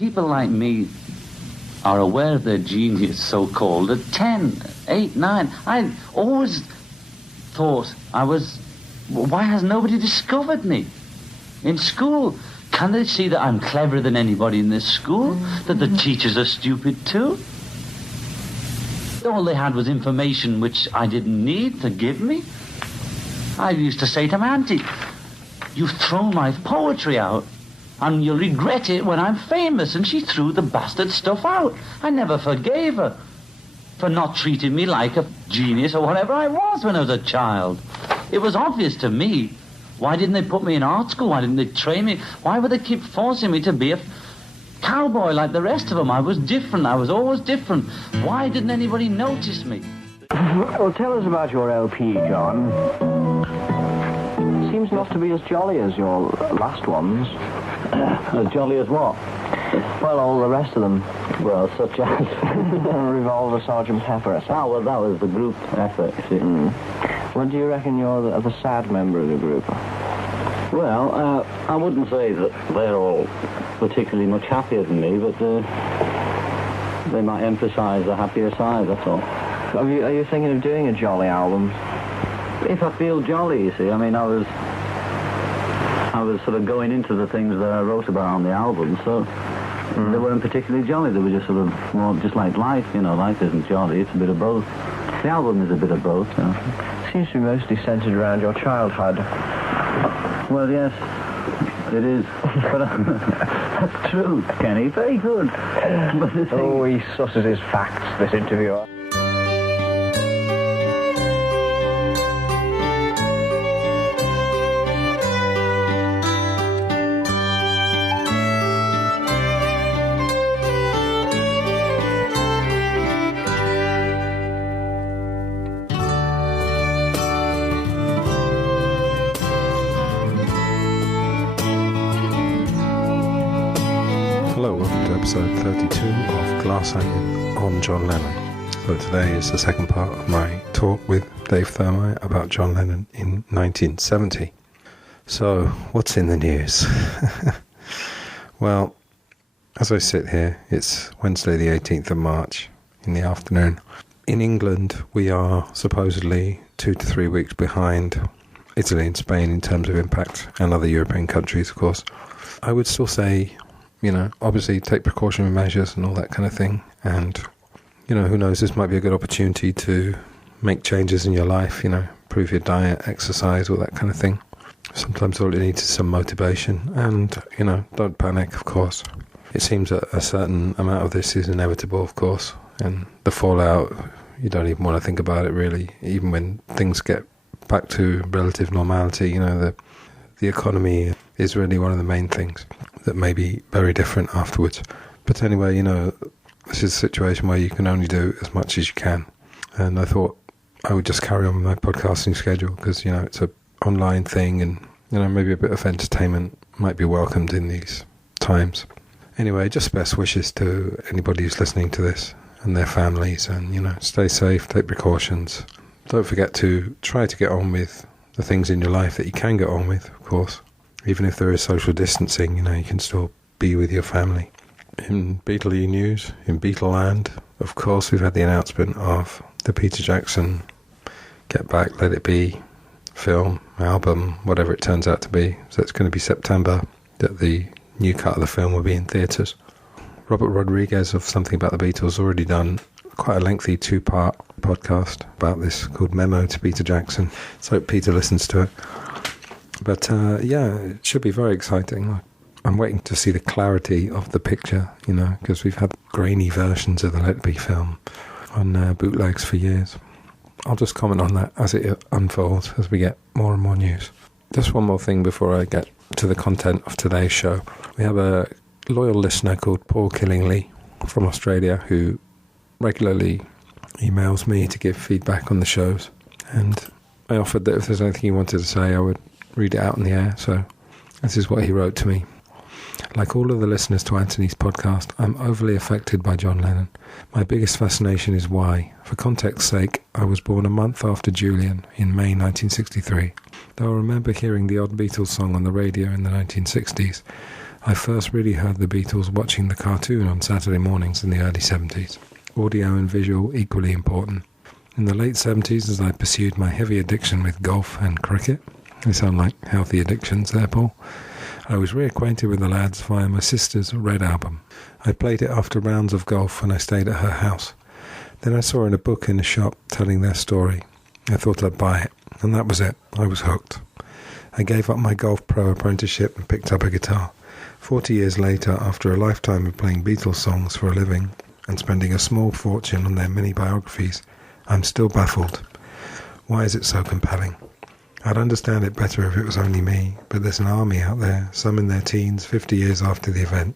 People like me are aware of their genius, so-called, at 10, 8, 9. I always thought why has nobody discovered me? In school, can they see that I'm cleverer than anybody in this school? That the teachers are stupid too? All they had was information which I didn't need to give me. I used to say to my auntie, "You've thrown my poetry out, and you'll regret it when I'm famous." And she threw the bastard stuff out. I never forgave her for not treating me like a genius or whatever I was when I was a child. It was obvious to me. Why didn't they put me in art school? Why didn't they train me? Why would they keep forcing me to be a cowboy like the rest of them? I was different. I was always different. Why didn't anybody notice me? Well, tell us about your LP, John. Seems not to be as jolly as your last ones. As jolly as what? Well, all the rest of them. Well, such as... Revolver, Sergeant Pepper. Oh, well, that was the group effort, you see. Well, do you reckon you're the sad member of the group? Well, I wouldn't say that they're all particularly much happier than me, but they might emphasise the happier side, that's all. Are you thinking of doing a jolly album? If I feel jolly, you see. I mean, I was sort of going into the things that I wrote about on the album, so they weren't particularly jolly. They were just sort of more just like life, you know. Life isn't jolly, it's a bit of both. The album is a bit of both, you know. Seems to be mostly centred around your childhood. Well, yes, it is. But that's true, Kenny. Very good. But the thing... Oh, he susses his facts, this interviewer. Hello, welcome to episode 32 of Glass Onion on John Lennon. So today is the second part of my talk with Dave Thurmaier about John Lennon in 1970. So, what's in the news? Well, as I sit here, it's Wednesday the 18th of March in the afternoon. In England, we are supposedly 2 to 3 weeks behind Italy and Spain in terms of impact, and other European countries, of course. I would still say, you know, obviously take precautionary measures and all that kind of thing. And, you know, who knows, this might be a good opportunity to make changes in your life, you know, improve your diet, exercise, all that kind of thing. Sometimes all you need is some motivation. And, you know, don't panic, of course. It seems that a certain amount of this is inevitable, of course. And the fallout, you don't even want to think about it, really. Even when things get back to relative normality, you know, the economy is really one of the main things that may be very different afterwards. But anyway, you know, this is a situation where you can only do as much as you can. And I thought I would just carry on with my podcasting schedule because, you know, it's an online thing and, you know, maybe a bit of entertainment might be welcomed in these times. Anyway, just best wishes to anybody who's listening to this and their families, and, you know, stay safe, take precautions. Don't forget to try to get on with the things in your life that you can get on with, of course. Even if there is social distancing, you know, you can still be with your family. In Beatle news, in Beatleland, of course, we've had the announcement of the Peter Jackson Get Back, Let It Be film, album, whatever it turns out to be. So it's going to be September that the new cut of the film will be in theatres. Robert Rodriguez of Something About the Beatles already done quite a lengthy 2-part podcast about this called Memo to Peter Jackson. So Peter listens to it. But yeah, it should be very exciting. I'm waiting to see the clarity of the picture, you know, because we've had grainy versions of the Let It Be film on bootlegs for years. I'll just comment on that as it unfolds, as we get more and more news. Just one more thing before I get to the content of today's show. We have a loyal listener called Paul Killingly from Australia who regularly emails me to give feedback on the shows. And I offered that if there's anything he wanted to say, I would read it out in the air. So this is what he wrote to me. Like all of the listeners to Anthony's podcast, I'm overly affected by John Lennon. My biggest fascination is why. For context's sake, I was born a month after Julian in May 1963. Though I remember hearing the odd Beatles song on the radio in the 1960s, I first really heard the Beatles watching the cartoon on Saturday mornings in the early 70s. Audio and visual equally important. In the late 70s, as I pursued my heavy addiction with golf and cricket, they sound like healthy addictions there, Paul, I was reacquainted with the lads via my sister's Red album. I played it after rounds of golf when I stayed at her house. Then I saw in a book in a shop telling their story. I thought I'd buy it, and that was it. I was hooked. I gave up my golf pro apprenticeship and picked up a guitar. 40 years later, after a lifetime of playing Beatles songs for a living and spending a small fortune on their mini biographies, I'm still baffled. Why is it so compelling? I'd understand it better if it was only me, but there's an army out there, some in their teens, 50 years after the event.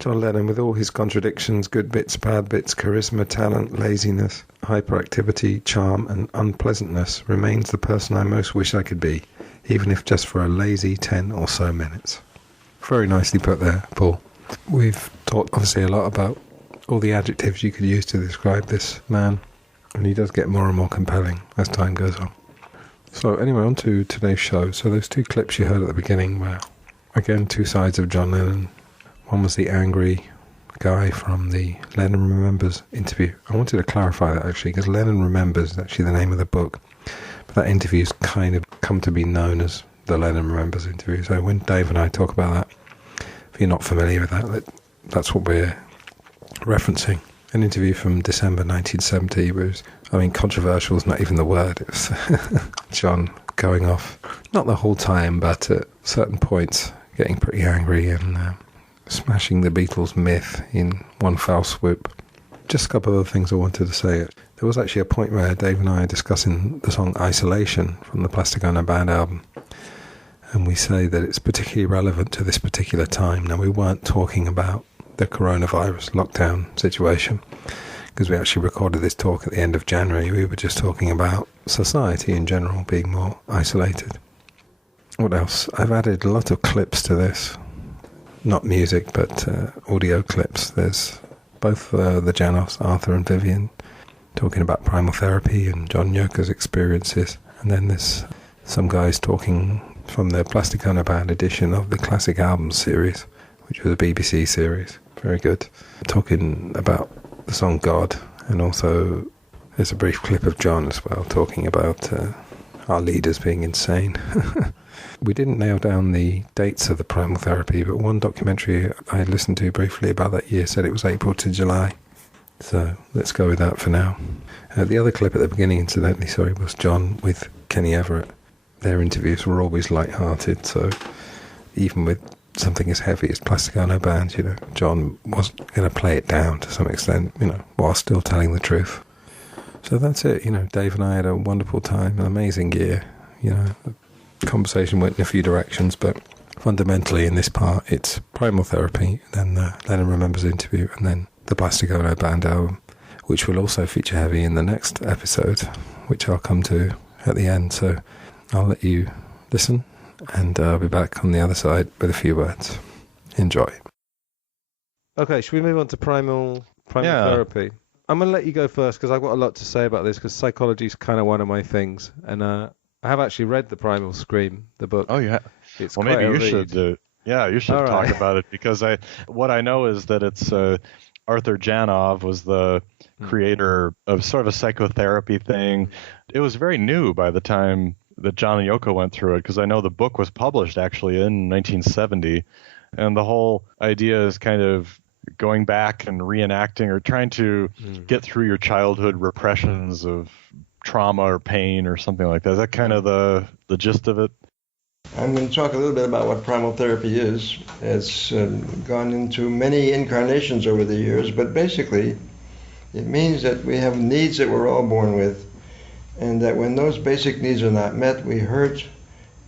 John Lennon, with all his contradictions, good bits, bad bits, charisma, talent, laziness, hyperactivity, charm, and unpleasantness, remains the person I most wish I could be, even if just for a lazy 10 or so minutes. Very nicely put there, Paul. We've talked obviously a lot about all the adjectives you could use to describe this man, and he does get more and more compelling as time goes on. So anyway, on to today's show. So those two clips you heard at the beginning were, again, two sides of John Lennon. One was the angry guy from the Lennon Remembers interview. I wanted to clarify that, actually, because Lennon Remembers is actually the name of the book. But that interview's kind of come to be known as the Lennon Remembers interview. So when Dave and I talk about that, if you're not familiar with that, that's what we're referencing. An interview from December 1970 was, controversial is not even the word. It was John going off, not the whole time, but at certain points, getting pretty angry and smashing the Beatles myth in one foul swoop. Just a couple of things I wanted to say. There was actually a point where Dave and I are discussing the song Isolation from the Plastic Ono Band album, and we say that it's particularly relevant to this particular time. Now, we weren't talking about the coronavirus lockdown situation, because we actually recorded this talk at the end of January. We were just talking about society in general being more isolated. What else? I've added a lot of clips to this. Not music, but audio clips. There's both the Janos, Arthur and Vivian, talking about Primal Therapy and John Yoko's experiences. And then there's some guys talking from the Plastic Ono Band edition of the Classic Albums series, which was a BBC series. Very good. Talking about the song God, and also there's a brief clip of John as well, talking about our leaders being insane. We didn't nail down the dates of the Primal Therapy, but one documentary I listened to briefly about that year said it was April to July. So let's go with that for now. The other clip at the beginning, incidentally, was John with Kenny Everett. Their interviews were always light-hearted, so even with something as heavy as Plastic Ono Band, John was going to play it down to some extent, while still telling the truth. So that's it, Dave and I had a wonderful time, an amazing year, The conversation went in a few directions, but fundamentally in this part, it's Primal Therapy, then the Lennon Remembers interview, and then the Plastic Ono Band album, which will also feature heavy in the next episode, which I'll come to at the end. So I'll let you listen, and I'll be back on the other side with a few words. Enjoy. Okay, should we move on to Primal Therapy? I'm going to let you go first, because I've got a lot to say about this, because psychology is kind of one of my things, and I have actually read the Primal Scream, the book. Oh, yeah. It's well, maybe you should. You should talk about it, because what I know is that it's Arthur Janov was the creator of sort of a psychotherapy thing. It was very new by the time that John and Yoko went through it, because I know the book was published actually in 1970, and the whole idea is kind of going back and reenacting or trying to get through your childhood repressions of trauma or pain or something like that. Is that kind of the gist of it? I'm going to talk a little bit about what primal therapy is. It's gone into many incarnations over the years, but basically it means that we have needs that we're all born with, and that when those basic needs are not met, we hurt,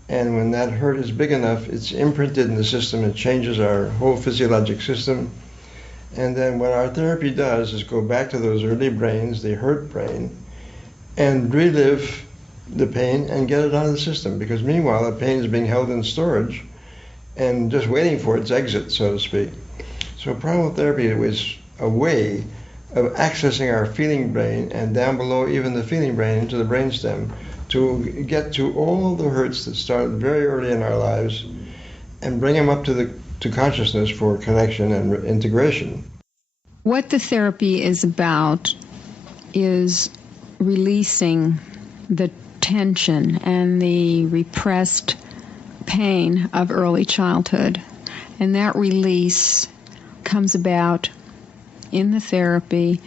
and when that hurt is big enough, it's imprinted in the system. It changes our whole physiologic system. And then what our therapy does is go back to those early brains, the hurt brain, and relive the pain and get it out of the system, because meanwhile the pain is being held in storage and just waiting for its exit, so to speak. So primal therapy was a way of accessing our feeling brain, and down below even the feeling brain into the brainstem, to get to all the hurts that started very early in our lives and bring them up to the to consciousness for connection and integration. What the therapy is about is releasing the tension and the repressed pain of early childhood. And that release comes about in the therapy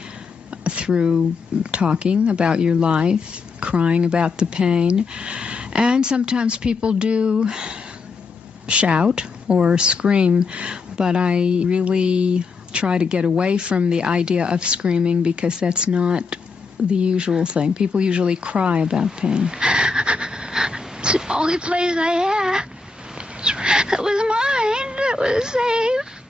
through talking about your life, crying about the pain, and sometimes people do shout or scream, but I really try to get away from the idea of screaming because that's not the usual thing. People usually cry about pain. It's the only place I had. That was mine. That was safe.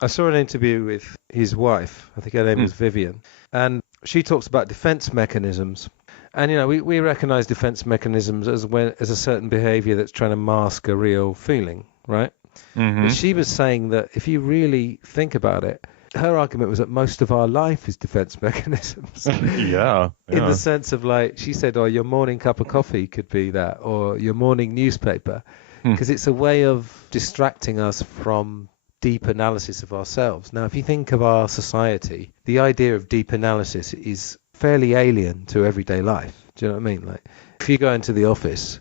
I saw an interview with his wife. I think her name was Vivian. And she talks about defense mechanisms. And, you know, we recognize defense mechanisms as a certain behavior that's trying to mask a real feeling, right? But she was saying that if you really think about it, her argument was that most of our life is defense mechanisms. Yeah. In the sense of, like, she said, oh, your morning cup of coffee could be that, or your morning newspaper, because it's a way of distracting us from deep analysis of ourselves. Now, if you think of our society, the idea of deep analysis is fairly alien to everyday life. Do you know what I mean? Like, if you go into the office,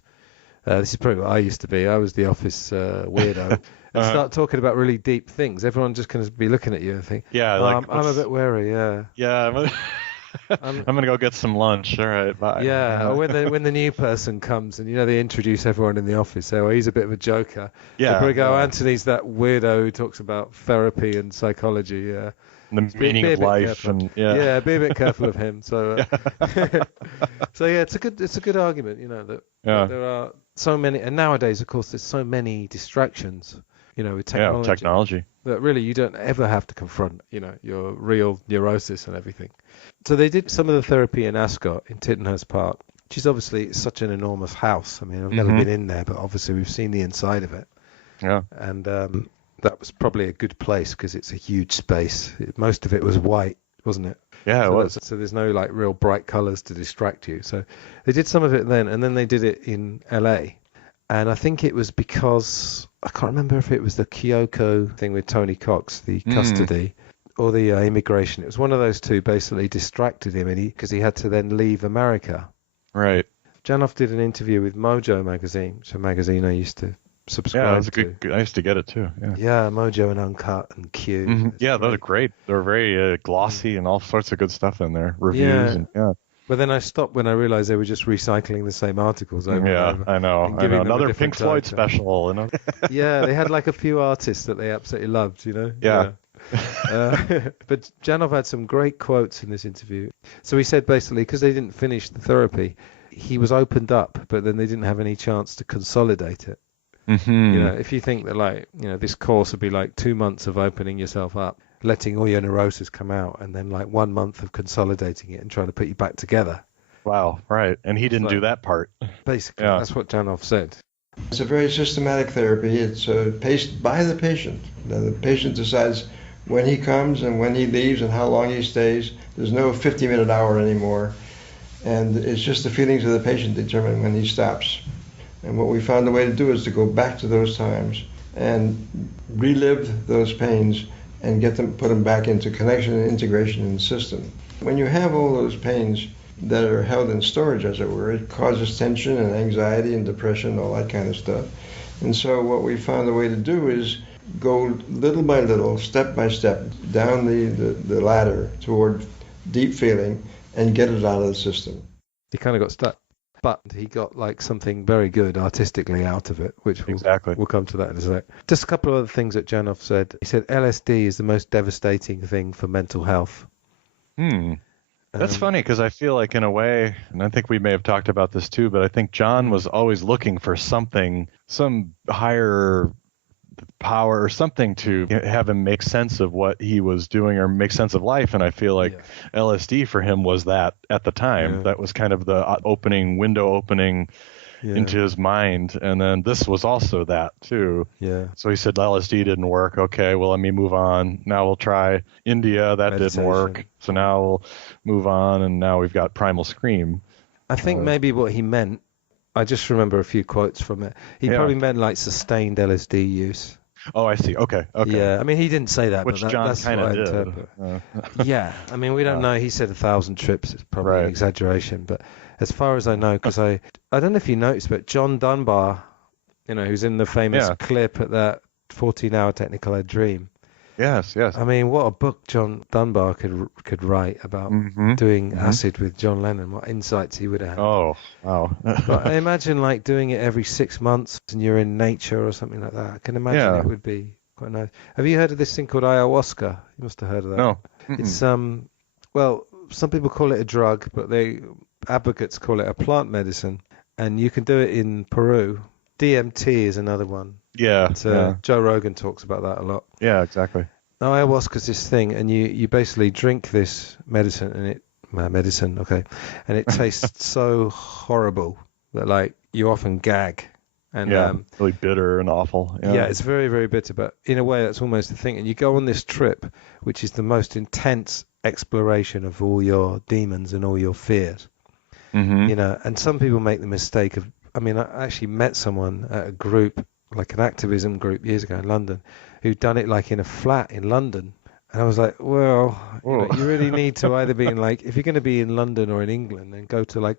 this is probably what I used to be. I was the office weirdo. And start talking about really deep things. Everyone just going to be looking at you and think, yeah, like, I'm a bit wary, yeah. Yeah, I'm going to go get some lunch. All right, bye. Yeah, or when the new person comes and, you know, they introduce everyone in the office. Say, well, he's a bit of a joker. Yeah. They probably go, Anthony's that weirdo who talks about therapy and psychology, yeah. The meaning of life. And, yeah, be a bit careful of him. So, so yeah, it's a good argument, you know, that there are so many, and nowadays, of course, there's so many distractions, you know, with technology. That really you don't ever have to confront, you know, your real neurosis and everything. So they did some of the therapy in Ascot, in Tittenhurst Park, which is obviously such an enormous house. I mean, I've never been in there, but obviously we've seen the inside of it. Yeah. And that was probably a good place because it's a huge space. Most of it was white, wasn't it? Yeah, it was. So there's no like real bright colours to distract you. So they did some of it then, and then they did it in LA. And I think it was because, I can't remember if it was the Kyoko thing with Tony Cox, the custody, or the immigration. It was one of those two basically distracted him because he had to then leave America. Right. Janoff did an interview with Mojo magazine, which is a magazine I used to subscribe to. I used to get it too. Yeah, Mojo and Uncut and Q. Yeah, those are great. They're very glossy and all sorts of good stuff in there. Reviews. But then I stopped when I realized they were just recycling the same articles over and over. I know. Another Pink Floyd special. You know? Yeah, they had like a few artists that they absolutely loved, you know? Yeah. But Janov had some great quotes in this interview. So he said basically, because they didn't finish the therapy, he was opened up, but then they didn't have any chance to consolidate it. You know, if you think that, like, you know, this course would be like 2 months of opening yourself up, letting all your neurosis come out, and then like 1 month of consolidating it and trying to put you back together. Wow, right. And he didn't do that part. Basically, that's what Janov said. It's a very systematic therapy. It's paced by the patient. The patient decides when he comes and when he leaves and how long he stays. There's no 50-minute hour anymore. And it's just the feelings of the patient determine when he stops. And what we found a way to do is to go back to those times and relive those pains and put them back into connection and integration in the system. When you have all those pains that are held in storage, as it were, it causes tension and anxiety and depression, all that kind of stuff. And so what we found a way to do is go little by little, step by step, down the ladder toward deep feeling and get it out of the system. He kind of got stuck, but he got like something very good artistically out of it, which we'll come to that in a sec. Just a couple of other things that Janov said. He said LSD is the most devastating thing for mental health. That's funny because I feel like in a way, and I think we may have talked about this too, but I think John was always looking for something, some higher power or something to have him make sense of what he was doing or make sense of life. And I feel like LSD for him was that at the time. That was kind of the window opening into his mind. And then this was also that too. Yeah. So he said LSD didn't work. Okay, well, let me move on. Now we'll try India. That didn't work. So now we'll move on. And now we've got Primal Scream. I think maybe what he meant, I just remember a few quotes from it. He probably meant like sustained LSD use. Oh, I see. Okay. Yeah, I mean, he didn't say that, Which but John that's what kind I of did. interpret. Yeah, I mean, we don't know. He said 1,000 trips. It's probably an exaggeration, but as far as I know, because I don't know if you noticed, but John Dunbar, who's in the famous clip at that 14-hour Technicolor Dream. Yes. I mean, what a book John Dunbar could write about doing acid with John Lennon. What insights he would have had. Oh, wow. But I imagine like doing it every 6 months and you're in nature or something like that. I can imagine it would be quite nice. Have you heard of this thing called ayahuasca? You must have heard of that. No. It's well, some people call it a drug, but advocates call it a plant medicine, and you can do it in Peru. DMT is another one. Yeah. Joe Rogan talks about that a lot. Yeah, exactly. Now, ayahuasca's this thing, and you basically drink this medicine, and it tastes so horrible that like you often gag. And really bitter and awful. Yeah, it's very, very bitter, but in a way that's almost the thing. And you go on this trip, which is the most intense exploration of all your demons and all your fears. And some people make the mistake of, I actually met someone at a group, like an activism group years ago in London, who'd done it like in a flat in London. And I was like, well, you really need to either be in like, if you're going to be in London or in England, then go to like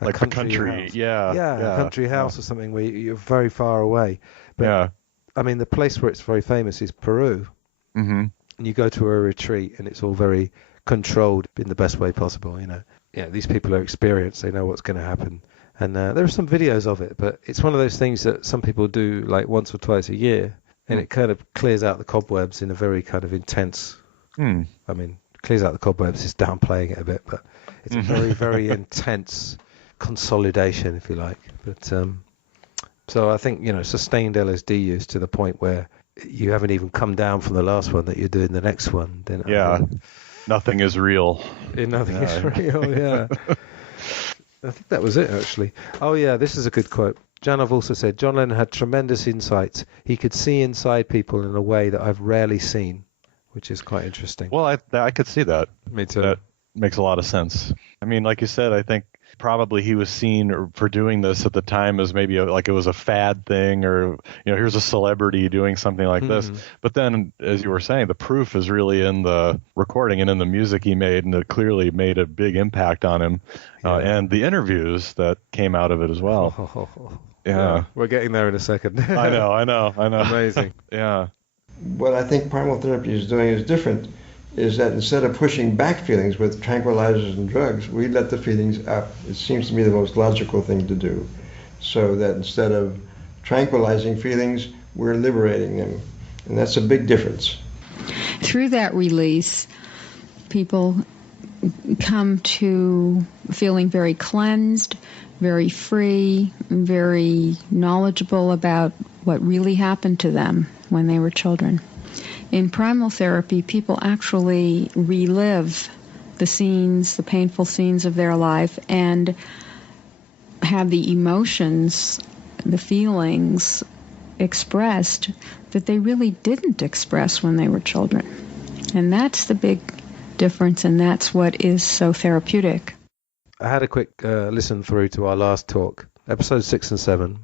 a country house. A country house or something where you're very far away. But the place where it's very famous is Peru. And you go to a retreat and it's all very controlled in the best way possible, these people are experienced, they know what's going to happen. And there are some videos of it, but it's one of those things that some people do like once or twice a year, and it kind of clears out the cobwebs in a very kind of intense... clears out the cobwebs is downplaying it a bit, but it's a very, very intense consolidation, if you like. But so I think, sustained LSD use to the point where you haven't even come down from the last one that you're doing the next one. Then nothing is real. Nothing is real, I think that was it, actually. Oh, yeah, this is a good quote. Janov also said, John Lennon had tremendous insights. He could see inside people in a way that I've rarely seen, which is quite interesting. Well, I could see that. Me too. That makes a lot of sense. I mean, like you said, I think probably he was seen for doing this at the time as maybe like it was a fad thing, or here's a celebrity doing something like this. But then, as you were saying, the proof is really in the recording and in the music he made, and it clearly made a big impact on him, and the interviews that came out of it as well. We're getting there in a second. I know. Amazing. Yeah. What I think primal therapy is doing is different, is that instead of pushing back feelings with tranquilizers and drugs, we let the feelings up. It seems to me the most logical thing to do. So that instead of tranquilizing feelings, we're liberating them. And that's a big difference. Through that release, people come to feeling very cleansed, very free, very knowledgeable about what really happened to them when they were children. In primal therapy, people actually relive the scenes, the painful scenes of their life, and have the emotions, the feelings expressed that they really didn't express when they were children. And that's the big difference, and that's what is so therapeutic. I had a quick listen through to our last talk, episodes 6 and 7,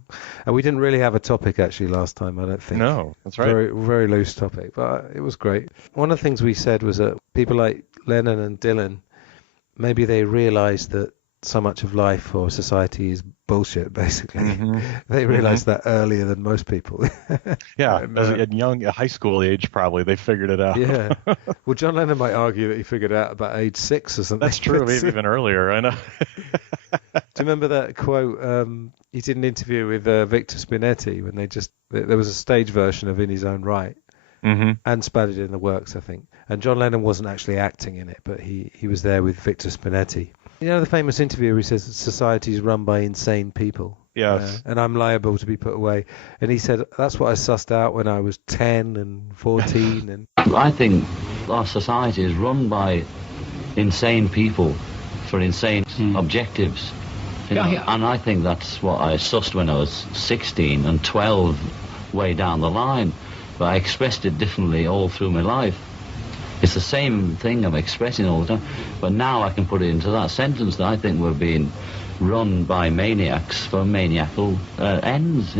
and we didn't really have a topic actually last time, I don't think. No, that's right. Very, very loose topic, but it was great. One of the things we said was that people like Lennon and Dylan, maybe they realised that so much of life or society is bullshit, basically. They realised that earlier than most people. At young, high school age, probably, they figured it out. Yeah. Well, John Lennon might argue that he figured it out about age 6 or something. That's true, maybe even earlier, I know. Do you remember that quote? He did an interview with Victor Spinetti when there was a stage version of In His Own Right. And Spattered in the Works, I think. And John Lennon wasn't actually acting in it, but he was there with Victor Spinetti. You know the famous interview where he says society is run by insane people? Yes. And I'm liable to be put away. And he said, that's what I sussed out when I was 10 and 14. And I think our society is run by insane people for insane objectives. And I think that's what I sussed when I was 16 and 12 way down the line. But I expressed it differently all through my life. It's the same thing I'm expressing all the time, but now I can put it into that sentence that I think we're being run by maniacs for maniacal ends,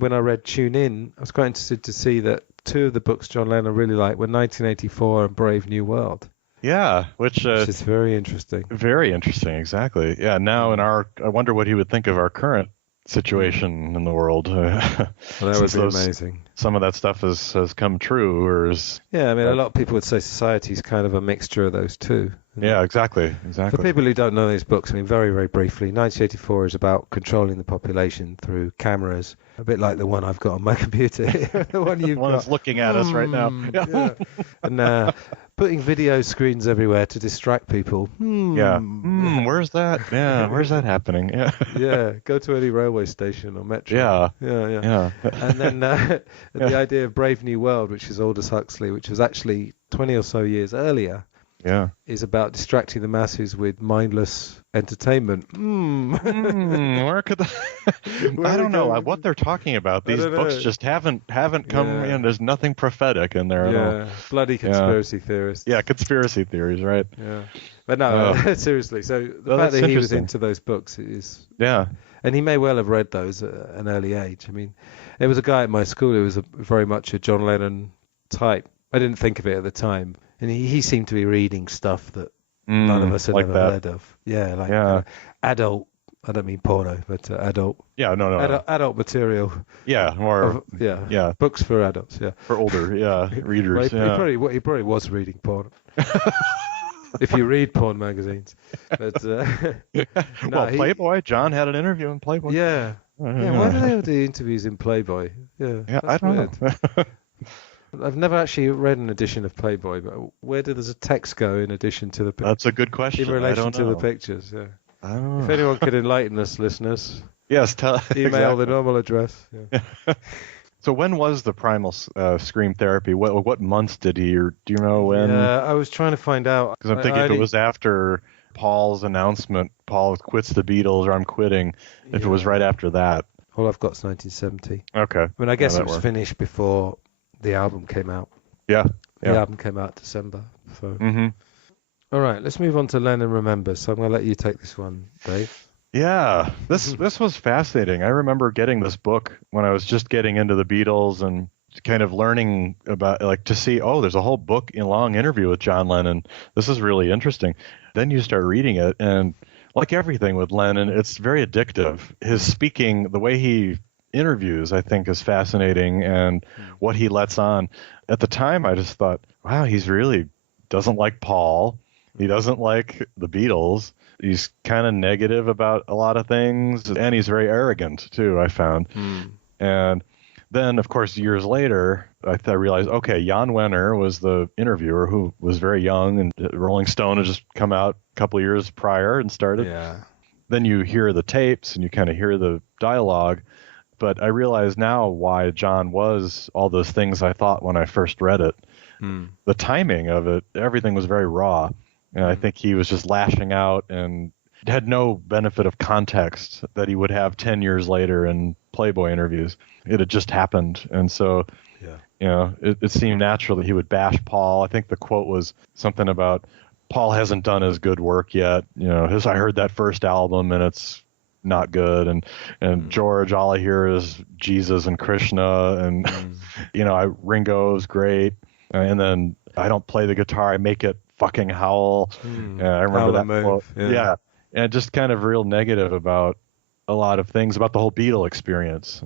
when I read Tune In, I was quite interested to see that two of the books John Lennon really liked were 1984 and Brave New World. Yeah, which is very interesting. Very interesting, exactly. Yeah, now I wonder what he would think of our current situation in the world. Well, that would be amazing. Some of that stuff has come true, or is... Yeah, I mean, a lot of people would say society's kind of a mixture of those two. Yeah, exactly. For people who don't know these books, I mean, very, very briefly, 1984 is about controlling the population through cameras, a bit like the one I've got on my computer here. The one you've got. That's looking at us right now. Yeah. And putting video screens everywhere to distract people. Yeah. Where's that? Yeah, where's that happening? Yeah. Yeah, go to any railway station or metro. Yeah. And then the idea of Brave New World, which is Aldous Huxley, which was actually 20 or so years earlier, is about distracting the masses with mindless entertainment. Where could I don't know what they're talking about. These books just haven't come in. There's nothing prophetic in there at all. Bloody conspiracy theorists. Yeah, conspiracy theories, right? Yeah. But no, seriously. So the fact that he was into those books is... Yeah. And he may well have read those at an early age. I mean, there was a guy at my school who was very much a John Lennon type. I didn't think of it at the time. And he seemed to be reading stuff that none of us had ever heard of. Yeah, adult, I don't mean porno, but adult. Yeah, no. Adult material. Yeah, more. Books for adults, For older, readers. Well, he probably was reading porn. If you read porn magazines. But, Playboy, John had an interview in Playboy. Yeah. Why do they do interviews in Playboy? Yeah, I don't know. I've never actually read an edition of Playboy, but where does the text go in addition to the pictures? That's a good question. In relation to the pictures, yeah. I don't know. If anyone could enlighten us, listeners, yes, email the normal address. Yeah. So when was the Primal Scream therapy? What months did he, or do you know when? I was trying to find out. Because I'm thinking if it was after Paul's announcement, Paul quits the Beatles, or I'm quitting, if it was right after that. All I've got is 1970. Okay. I mean, I guess it was finished before the album came out. Yeah. The album came out December. So. All right, let's move on to Lennon Remembers. So I'm going to let you take this one, Dave. Yeah, this was fascinating. I remember getting this book when I was just getting into the Beatles and kind of learning about, to see, there's a whole book in long interview with John Lennon. This is really interesting. Then you start reading it, and like everything with Lennon, it's very addictive. His speaking, the way he interviews, I think, is fascinating, and what he lets on. At the time, I just thought, wow, he's really doesn't like Paul. He doesn't like the Beatles. He's kind of negative about a lot of things, and he's very arrogant, too, I found. And then, of course, years later, I realized, okay, Jan Wenner was the interviewer who was very young, and Rolling Stone had just come out a couple of years prior and started. Yeah. Then you hear the tapes, and you kind of hear the dialogue. But I realize now why John was all those things I thought when I first read it. The timing of it, everything was very raw. And I think he was just lashing out and had no benefit of context that he would have 10 years later in Playboy interviews. It had just happened. And so, it seemed natural that he would bash Paul. I think the quote was something about, Paul hasn't done his good work yet. I heard that first album and it's not good, and George, all I hear is Jesus and Krishna, and Ringo's great, and then I don't play the guitar, I make it fucking howl. I remember that quote. Yeah, and just kind of real negative about a lot of things about the whole Beatle experience.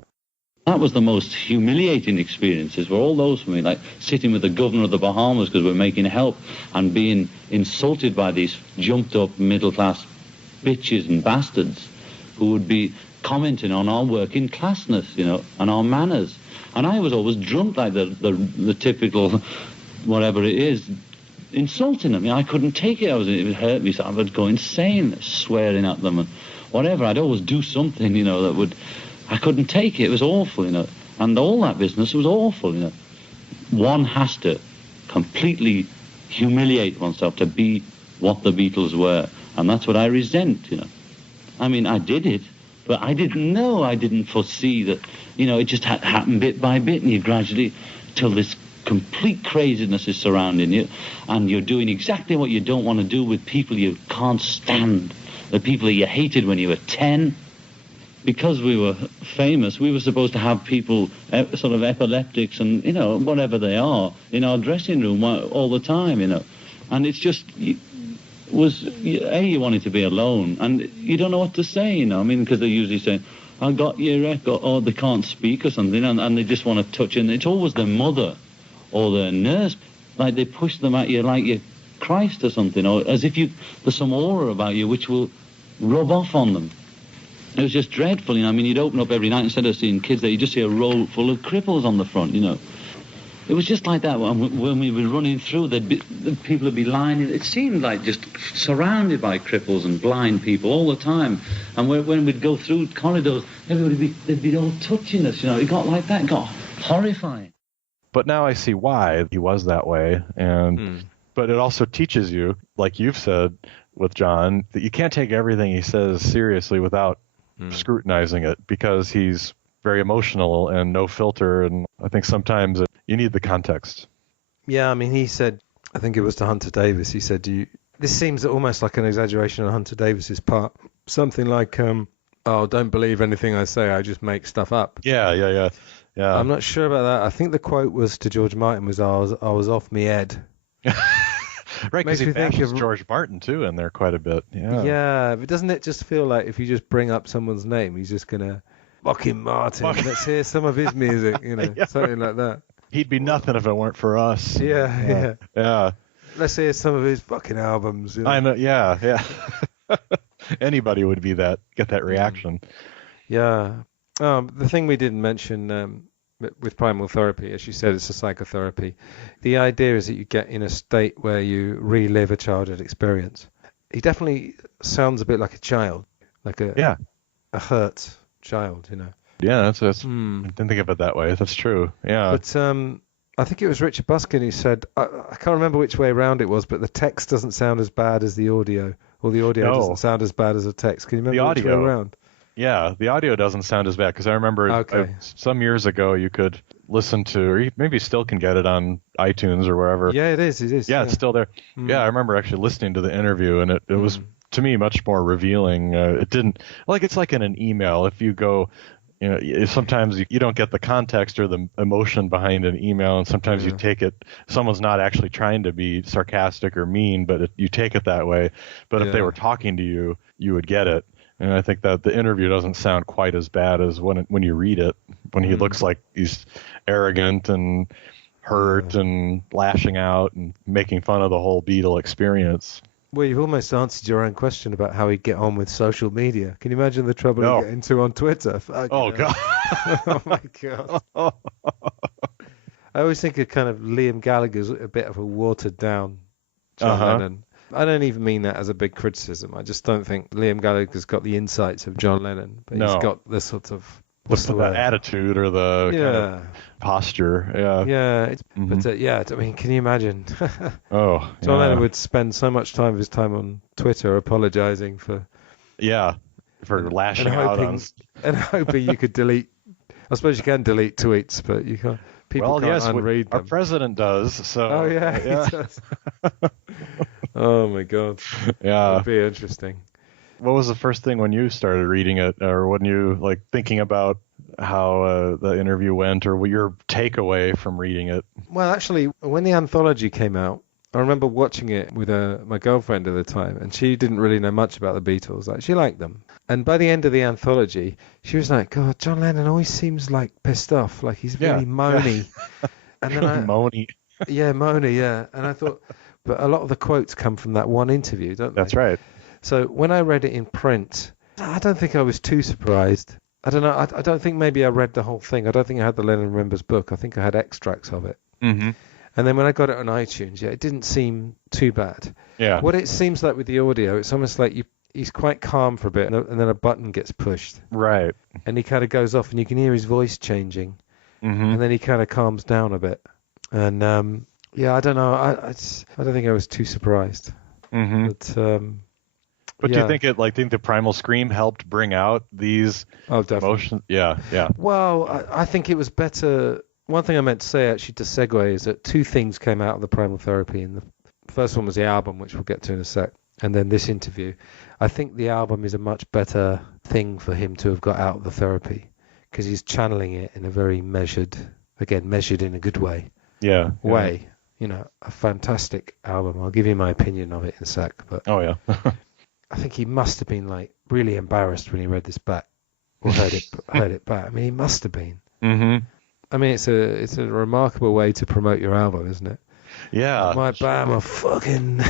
That was the most humiliating experiences, were all those for me, like sitting with the governor of the Bahamas because we're making help, and being insulted by these jumped up middle class bitches and bastards who would be commenting on our working classness, and our manners. And I was always drunk like the typical, whatever it is, insulting them. I couldn't take it. It would hurt me, so I would go insane, swearing at them and whatever. I'd always do something, that would... I couldn't take it. It was awful, And all that business was awful, One has to completely humiliate oneself to be what the Beatles were. And that's what I resent, I mean, I did it, but I didn't foresee that, it just happened bit by bit, and you gradually, till this complete craziness is surrounding you, and you're doing exactly what you don't want to do with people you can't stand, the people that you hated when you were 10, because we were famous, we were supposed to have people, sort of epileptics and, whatever they are, in our dressing room all the time, And it's just, you wanted to be alone, and you don't know what to say, because they're usually saying, I got your record, or they can't speak or something, and they just want to touch, and it's always their mother or their nurse, like they push them at you like you're Christ or something, or as if there's some aura about you which will rub off on them. It was just dreadful, you'd open up every night, instead of seeing kids there, you just see a row full of cripples on the front, It was just like that. When we were running through, the people would be lining. It seemed like just surrounded by cripples and blind people all the time. And when we'd go through corridors, they'd be all touching us. It got like that. It got horrifying. But now I see why he was that way. But it also teaches you, like you've said with John, that you can't take everything he says seriously without scrutinizing it, because he's very emotional and no filter, and I think sometimes you need the context. Yeah, he said, I think it was to Hunter Davis, he said, this seems almost like an exaggeration on Hunter Davis's part. Something like, don't believe anything I say, I just make stuff up. Yeah. I'm not sure about that. I think the quote was to George Martin was, I was off me head. Right, because he bashes George Martin, too, in there quite a bit. Yeah, but doesn't it just feel like if you just bring up someone's name, he's just going to... Fucking Martin, let's hear some of his music, something like that. He'd be nothing if it weren't for us. Yeah. Let's hear some of his fucking albums. I know, yeah. Anybody would get that reaction. Yeah. The thing we didn't mention with primal therapy, as you said, it's a psychotherapy. The idea is that you get in a state where you relive a childhood experience. He definitely sounds a bit like a child, like a hurt child, Yeah, that's I didn't think of it that way. That's true. Yeah. But I think it was Richard Buskin who said, I can't remember which way around it was, but the text doesn't sound as bad as the audio, or the audio doesn't sound as bad as the text. Can you remember which way around? Yeah, the audio doesn't sound as bad, because I remember some years ago you could listen to, or you maybe still can get it on iTunes or wherever. Yeah, it is. Yeah, it's still there. Yeah, I remember actually listening to the interview, and it was, to me, much more revealing. It didn't, it's like in an email. If you go, sometimes you don't get the context or the emotion behind an email, and sometimes you take it, someone's not actually trying to be sarcastic or mean, but you take it that way. But if they were talking to you, you would get it. And I think that the interview doesn't sound quite as bad as when you read it, when he looks like he's arrogant and hurt and lashing out and making fun of the whole Beatle experience. Well, you've almost answered your own question about how he'd get on with social media. Can you imagine the trouble he'd get into on Twitter? God. Oh, my God. I always think of kind of Liam Gallagher's a bit of a watered-down John Lennon. I don't even mean that as a big criticism. I just don't think Liam Gallagher's got the insights of John Lennon, but he's got the sort of... What's the attitude or the kind of posture? But can you imagine? John Lennon would spend so much of his time on Twitter apologizing for lashing out on, and hoping you could delete. I suppose you can delete tweets, but you can't. People can't unread them. Our president does. So. He does. Oh my God. Yeah, it'd be interesting. What was the first thing when you started reading it, or when you thinking about how the interview went, or your takeaway from reading it? Well, actually, when the anthology came out, I remember watching it with my girlfriend at the time, and she didn't really know much about the Beatles. She liked them. And by the end of the anthology, she was like, God, John Lennon always seems pissed off, he's really moany. And then moany. Yeah, moany, yeah. And I thought, but a lot of the quotes come from that one interview, don't they? That's right. So when I read it in print, I don't think I was too surprised. I don't know. I don't think maybe I read the whole thing. I don't think I had the Lennon Remembers book. I think I had extracts of it. Mm-hmm. And then when I got it on iTunes, it didn't seem too bad. Yeah. What it seems like with the audio, it's almost like he's quite calm for a bit, and then a button gets pushed. Right. And he kind of goes off, and you can hear his voice changing. Mm-hmm. And then he kind of calms down a bit. And, I don't know. I don't think I was too surprised. Mm-hmm. But do you think think the Primal Scream helped bring out these emotions? Yeah. Well, I think it was better. One thing I meant to say, actually, to segue, is that two things came out of the Primal Therapy. And the first one was the album, which we'll get to in a sec. and then this interview, I think the album is a much better thing for him to have got out of the therapy, because he's channeling it in a very measured in a good way. Yeah. Way. You know, a fantastic album. I'll give you my opinion of it in a sec. But Oh, yeah. I think he must have been like really embarrassed when he read this back or heard it back. I mean, he must have been. Mm-hmm. I mean, it's a remarkable way to promote your album, isn't it? Yeah. My band are fucking,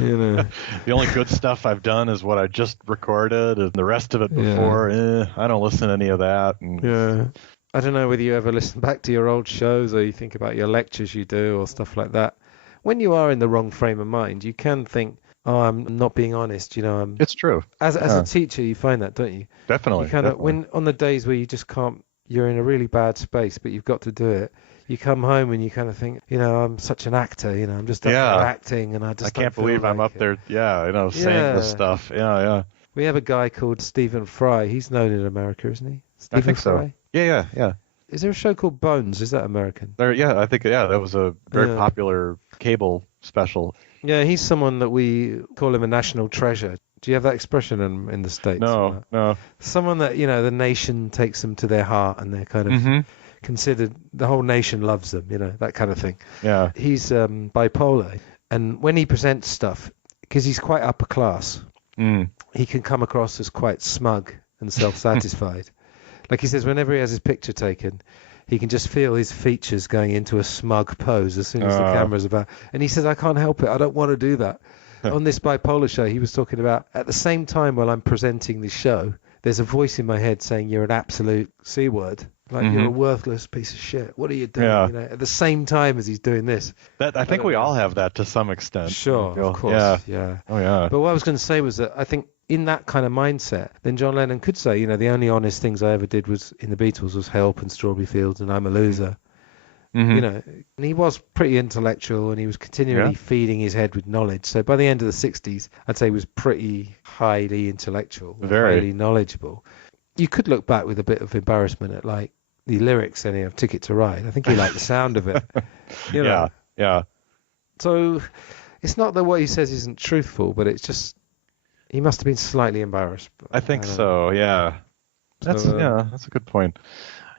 you know. The only good stuff I've done is what I just recorded, and the rest of it before, I don't listen to any of that. And Yeah. I don't know whether you ever listen back to your old shows or you think about your lectures you do or stuff like that. When you are in the wrong frame of mind, you can think, oh, I'm not being honest, you know. It's true. As a teacher, you find that, don't you? Definitely. You kind of, when on the days where you just can't, you're in a really bad space, but you've got to do it. You come home and you kind of think, you know, I'm such an actor, you know, I'm just up there acting, and I can't believe I'm up there, saying this stuff. Yeah. We have a guy called Stephen Fry. He's known in America, isn't he? I think Fry? so. Yeah. Is there a show called Bones? Is that American? I think that was a very popular cable special. Yeah, he's someone that we call him a national treasure. Do you have that expression in the States? No. Someone that, you know, the nation takes them to their heart and they're kind of considered, the whole nation loves them, you know, that kind of thing. Yeah. He's bipolar. And when he presents stuff, because he's quite upper class, he can come across as quite smug and self-satisfied. Like he says, whenever he has his picture taken, he can just feel his features going into a smug pose as soon as the camera's about. And he says, I can't help it. I don't want to do that. On this bipolar show, he was talking about, at the same time while I'm presenting this show, there's a voice in my head saying, you're an absolute C word. Like, you're a worthless piece of shit. What are you doing? Yeah. You know, at the same time as he's doing this. I think we all have that to some extent. Sure, of course. Yeah. Oh, yeah. But what I was going to say was that I think in that kind of mindset, then John Lennon could say, you know, the only honest things I ever did was in the Beatles was Help and Strawberry Fields and I'm a Loser. You know, and he was pretty intellectual and he was continually feeding his head with knowledge. So by the end of the 60s, I'd say he was pretty highly intellectual, highly knowledgeable. You could look back with a bit of embarrassment at like the lyrics any of Ticket to Ride. I think he liked the sound of it. You know? Yeah. So it's not that what he says isn't truthful, but it's just he must have been slightly embarrassed. I think so. Yeah. That's a good point.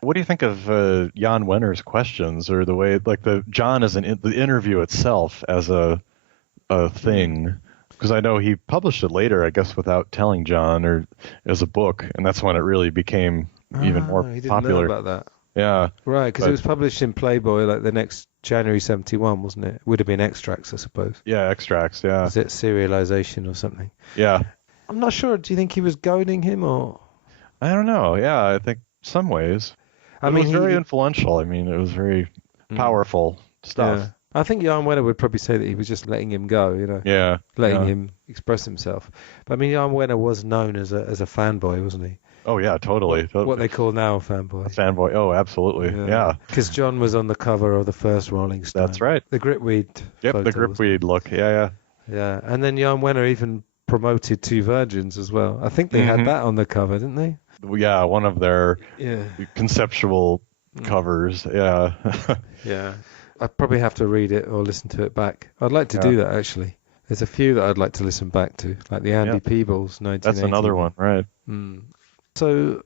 What do you think of Jan Wenner's questions, or the way, like John as the interview itself as a thing? Because I know he published it later, I guess, without telling John, or as a book, and that's when it really became even more he didn't popular. know about that. Yeah. Right, because it was published in Playboy like the next January 71, wasn't it? Would have been extracts, I suppose. Yeah, extracts, yeah. Was it serialization or something? Yeah. I'm not sure. Do you think he was goading him, or? I don't know. Yeah, I think some ways. It was very influential. I mean, it was very powerful stuff. Yeah. I think Jan Wenner would probably say that he was just letting him go, you know. Yeah. Letting him express himself. But I mean, Jan Wenner was known as a fanboy, wasn't he? Oh yeah, totally. What they call now a fanboy. A fanboy. Oh, absolutely. Yeah. Because John was on the cover of the first Rolling Stone. That's right. The Gripweed. Yep, photo, the Gripweed look. Yeah. Yeah, and then Jan Wenner even promoted Two Virgins as well. I think they had that on the cover, didn't they? Yeah, one of their conceptual covers. Yeah. Yeah. I'd probably have to read it or listen to it back. I'd like to do that, actually. There's a few that I'd like to listen back to, like the Andy Peebles 1980. That's another one, right. So,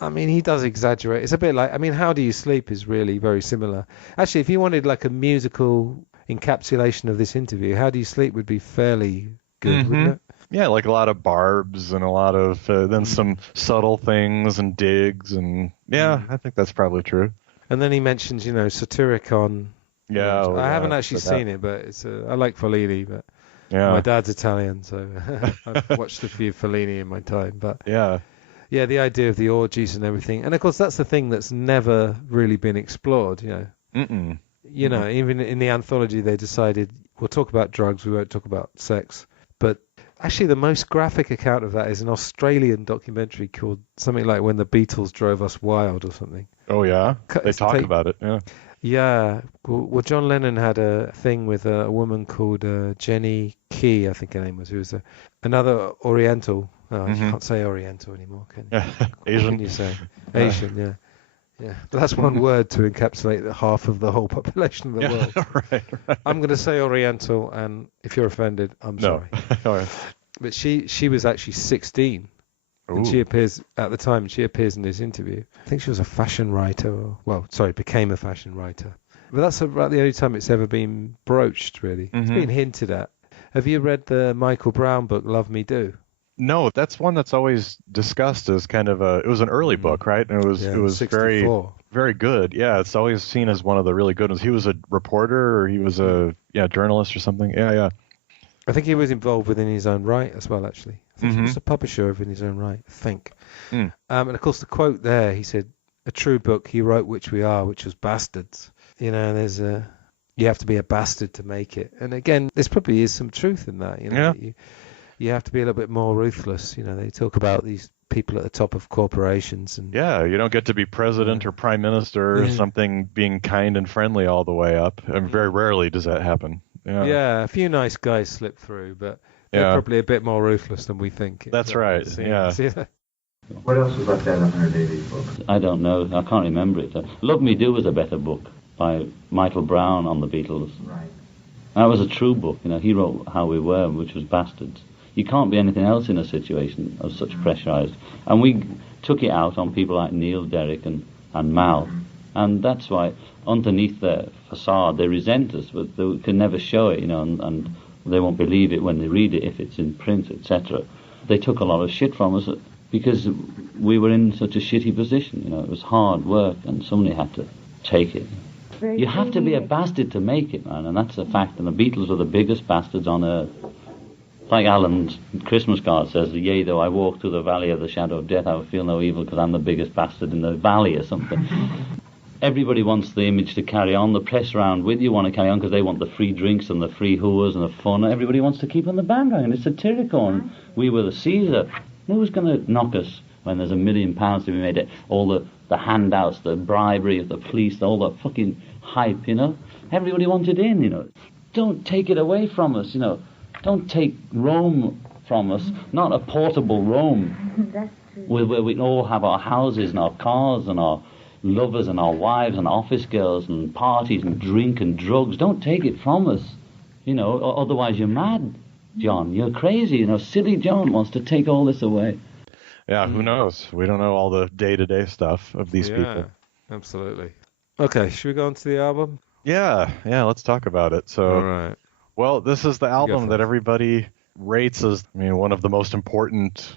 I mean, he does exaggerate. It's a bit like, I mean, How Do You Sleep is really very similar. Actually, if you wanted like a musical encapsulation of this interview, How Do You Sleep would be fairly good, wouldn't it? Yeah, like a lot of barbs and a lot of then some subtle things and digs, and I think that's probably true. And then he mentions, you know, Satyricon. Yeah, I haven't actually seen it, but it's I like Fellini, but my dad's Italian, so I've watched a few Fellini in my time. But the idea of the orgies and everything, and of course that's the thing that's never really been explored. You know, you know, even in the anthology they decided we'll talk about drugs, we won't talk about sex, but actually, the most graphic account of that is an Australian documentary called something like When the Beatles Drove Us Wild or something. Oh, yeah? They talk about it, yeah. Yeah. Well, John Lennon had a thing with a woman called Jenny Key, I think her name was, who was another Oriental. Oh, you can't say Oriental anymore, can you? Asian. What can you say? Asian, yeah. Yeah, but that's one word to encapsulate the half of the whole population of the world. Right. I'm going to say Oriental, and if you're offended, I'm sorry. But she was actually 16, and she appears at the time. She appears in this interview. I think she was a fashion writer, became a fashion writer. But that's about the only time it's ever been broached, really. It's been hinted at. Have you read the Michael Brown book, Love Me Do? No, that's one that's always discussed as kind of it was an early book, right? And it was 64. very good. Yeah, it's always seen as one of the really good ones. He was a reporter, or he was a journalist or something. Yeah. I think he was involved within his own right as well, actually. I think he was a publisher of In His Own Right, I think. And of course, the quote there, he said, "A true book he wrote, which we are, which was bastards." You know, you have to be a bastard to make it. And again, there probably is some truth in that. You know, you have to be a little bit more ruthless. You know, they talk about these people at the top of corporations. And you don't get to be president or prime minister or something, being kind and friendly all the way up. And very rarely does that happen. Yeah, a few nice guys slip through, but they're probably a bit more ruthless than we think. That's right. Yeah. What else was left out of her Davies book? I don't know. I can't remember it. Love Me Do was a better book by Michael Brown on the Beatles. Right. That was a true book. You know, he wrote How We Were, which was bastards. You can't be anything else in a situation of such pressurised. And we took it out on people like Neil, Derek, and Mal. And that's why underneath their facade they resent us, but they can never show it, you know, and they won't believe it when they read it if it's in print, etc. They took a lot of shit from us because we were in such a shitty position. You know, it was hard work and somebody had to take it. You have to be a bastard to make it, man, and that's a fact. And the Beatles were the biggest bastards on earth. Like Alan's Christmas card says, "Yea, though I walk through the valley of the shadow of death, I will feel no evil because I'm the biggest bastard in the valley," or something. Everybody wants the image to carry on. The press round with you want to carry on because they want the free drinks and the free hooers and the fun. Everybody wants to keep on the band going. It's satirical, and we were the Caesar. Who's going to knock us when there's £1 million to be made? All the handouts, the bribery of the police, all the fucking hype, you know. Everybody wanted in, you know. Don't take it away from us, you know. Don't take Rome from us. Not a portable Rome. That's true. Where we all have our houses and our cars and our lovers and our wives and office girls and parties and drink and drugs. Don't take it from us, you know, otherwise you're mad, John. You're crazy, you know. Silly John wants to take all this away. Yeah, who knows? We don't know all the day-to-day stuff of these people. Absolutely. Okay, should we go on to the album? Yeah, let's talk about it. So, all right. Well, this is the album that everybody rates as, one of the most important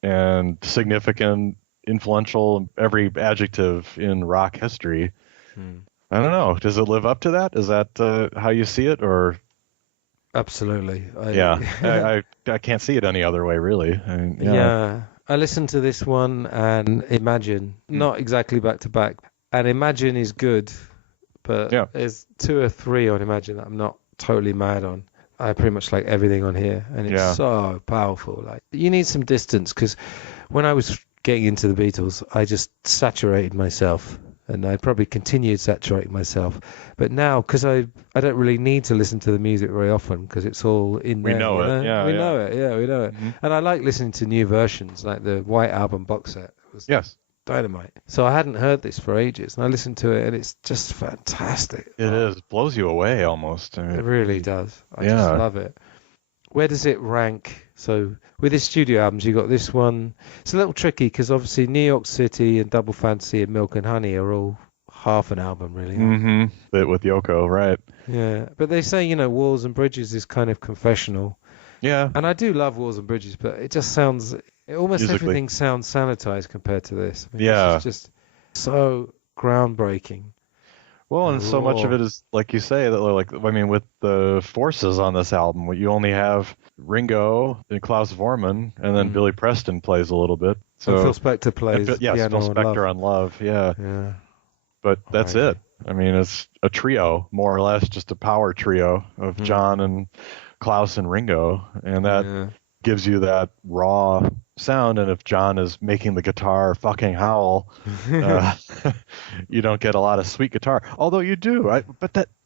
and significant, influential, every adjective in rock history. I don't know. Does it live up to that? Is that how you see it, or? Absolutely. I can't see it any other way, really. I listened to this one and Imagine, not exactly back to back. And Imagine is good, but there's 2 or 3 on Imagine that I'm not totally mad on. I pretty much like everything on here, and it's so powerful. Like, you need some distance, because when I was getting into the Beatles, I just saturated myself, and I probably continued saturating myself. But now, because I don't really need to listen to the music very often, because it's all in there. We know it. We know it. And I like listening to new versions, like the White Album box set. It was dynamite. So I hadn't heard this for ages, and I listened to it, and it's just fantastic. It is. It blows you away almost. It really does. I just love it. Where does it rank? So with his studio albums, you got this one. It's a little tricky because obviously New York City and Double Fantasy and Milk and Honey are all half an album, really. Bit with Yoko, right? Yeah, but they say, Walls and Bridges is kind of confessional. Yeah. And I do love Walls and Bridges, but it just sounds, almost musically, everything sounds sanitized compared to this. This is just so groundbreaking. Well, and so much of it is, like you say, that with the forces on this album, you only have Ringo and Klaus Voormann, and then Billy Preston plays a little bit. So Phil Spector plays piano Phil Spector on Love, yeah. But that's it. It's a trio, more or less, just a power trio of John and Klaus and Ringo, and that gives you that raw sound. And if John is making the guitar fucking howl, you don't get a lot of sweet guitar, although you do.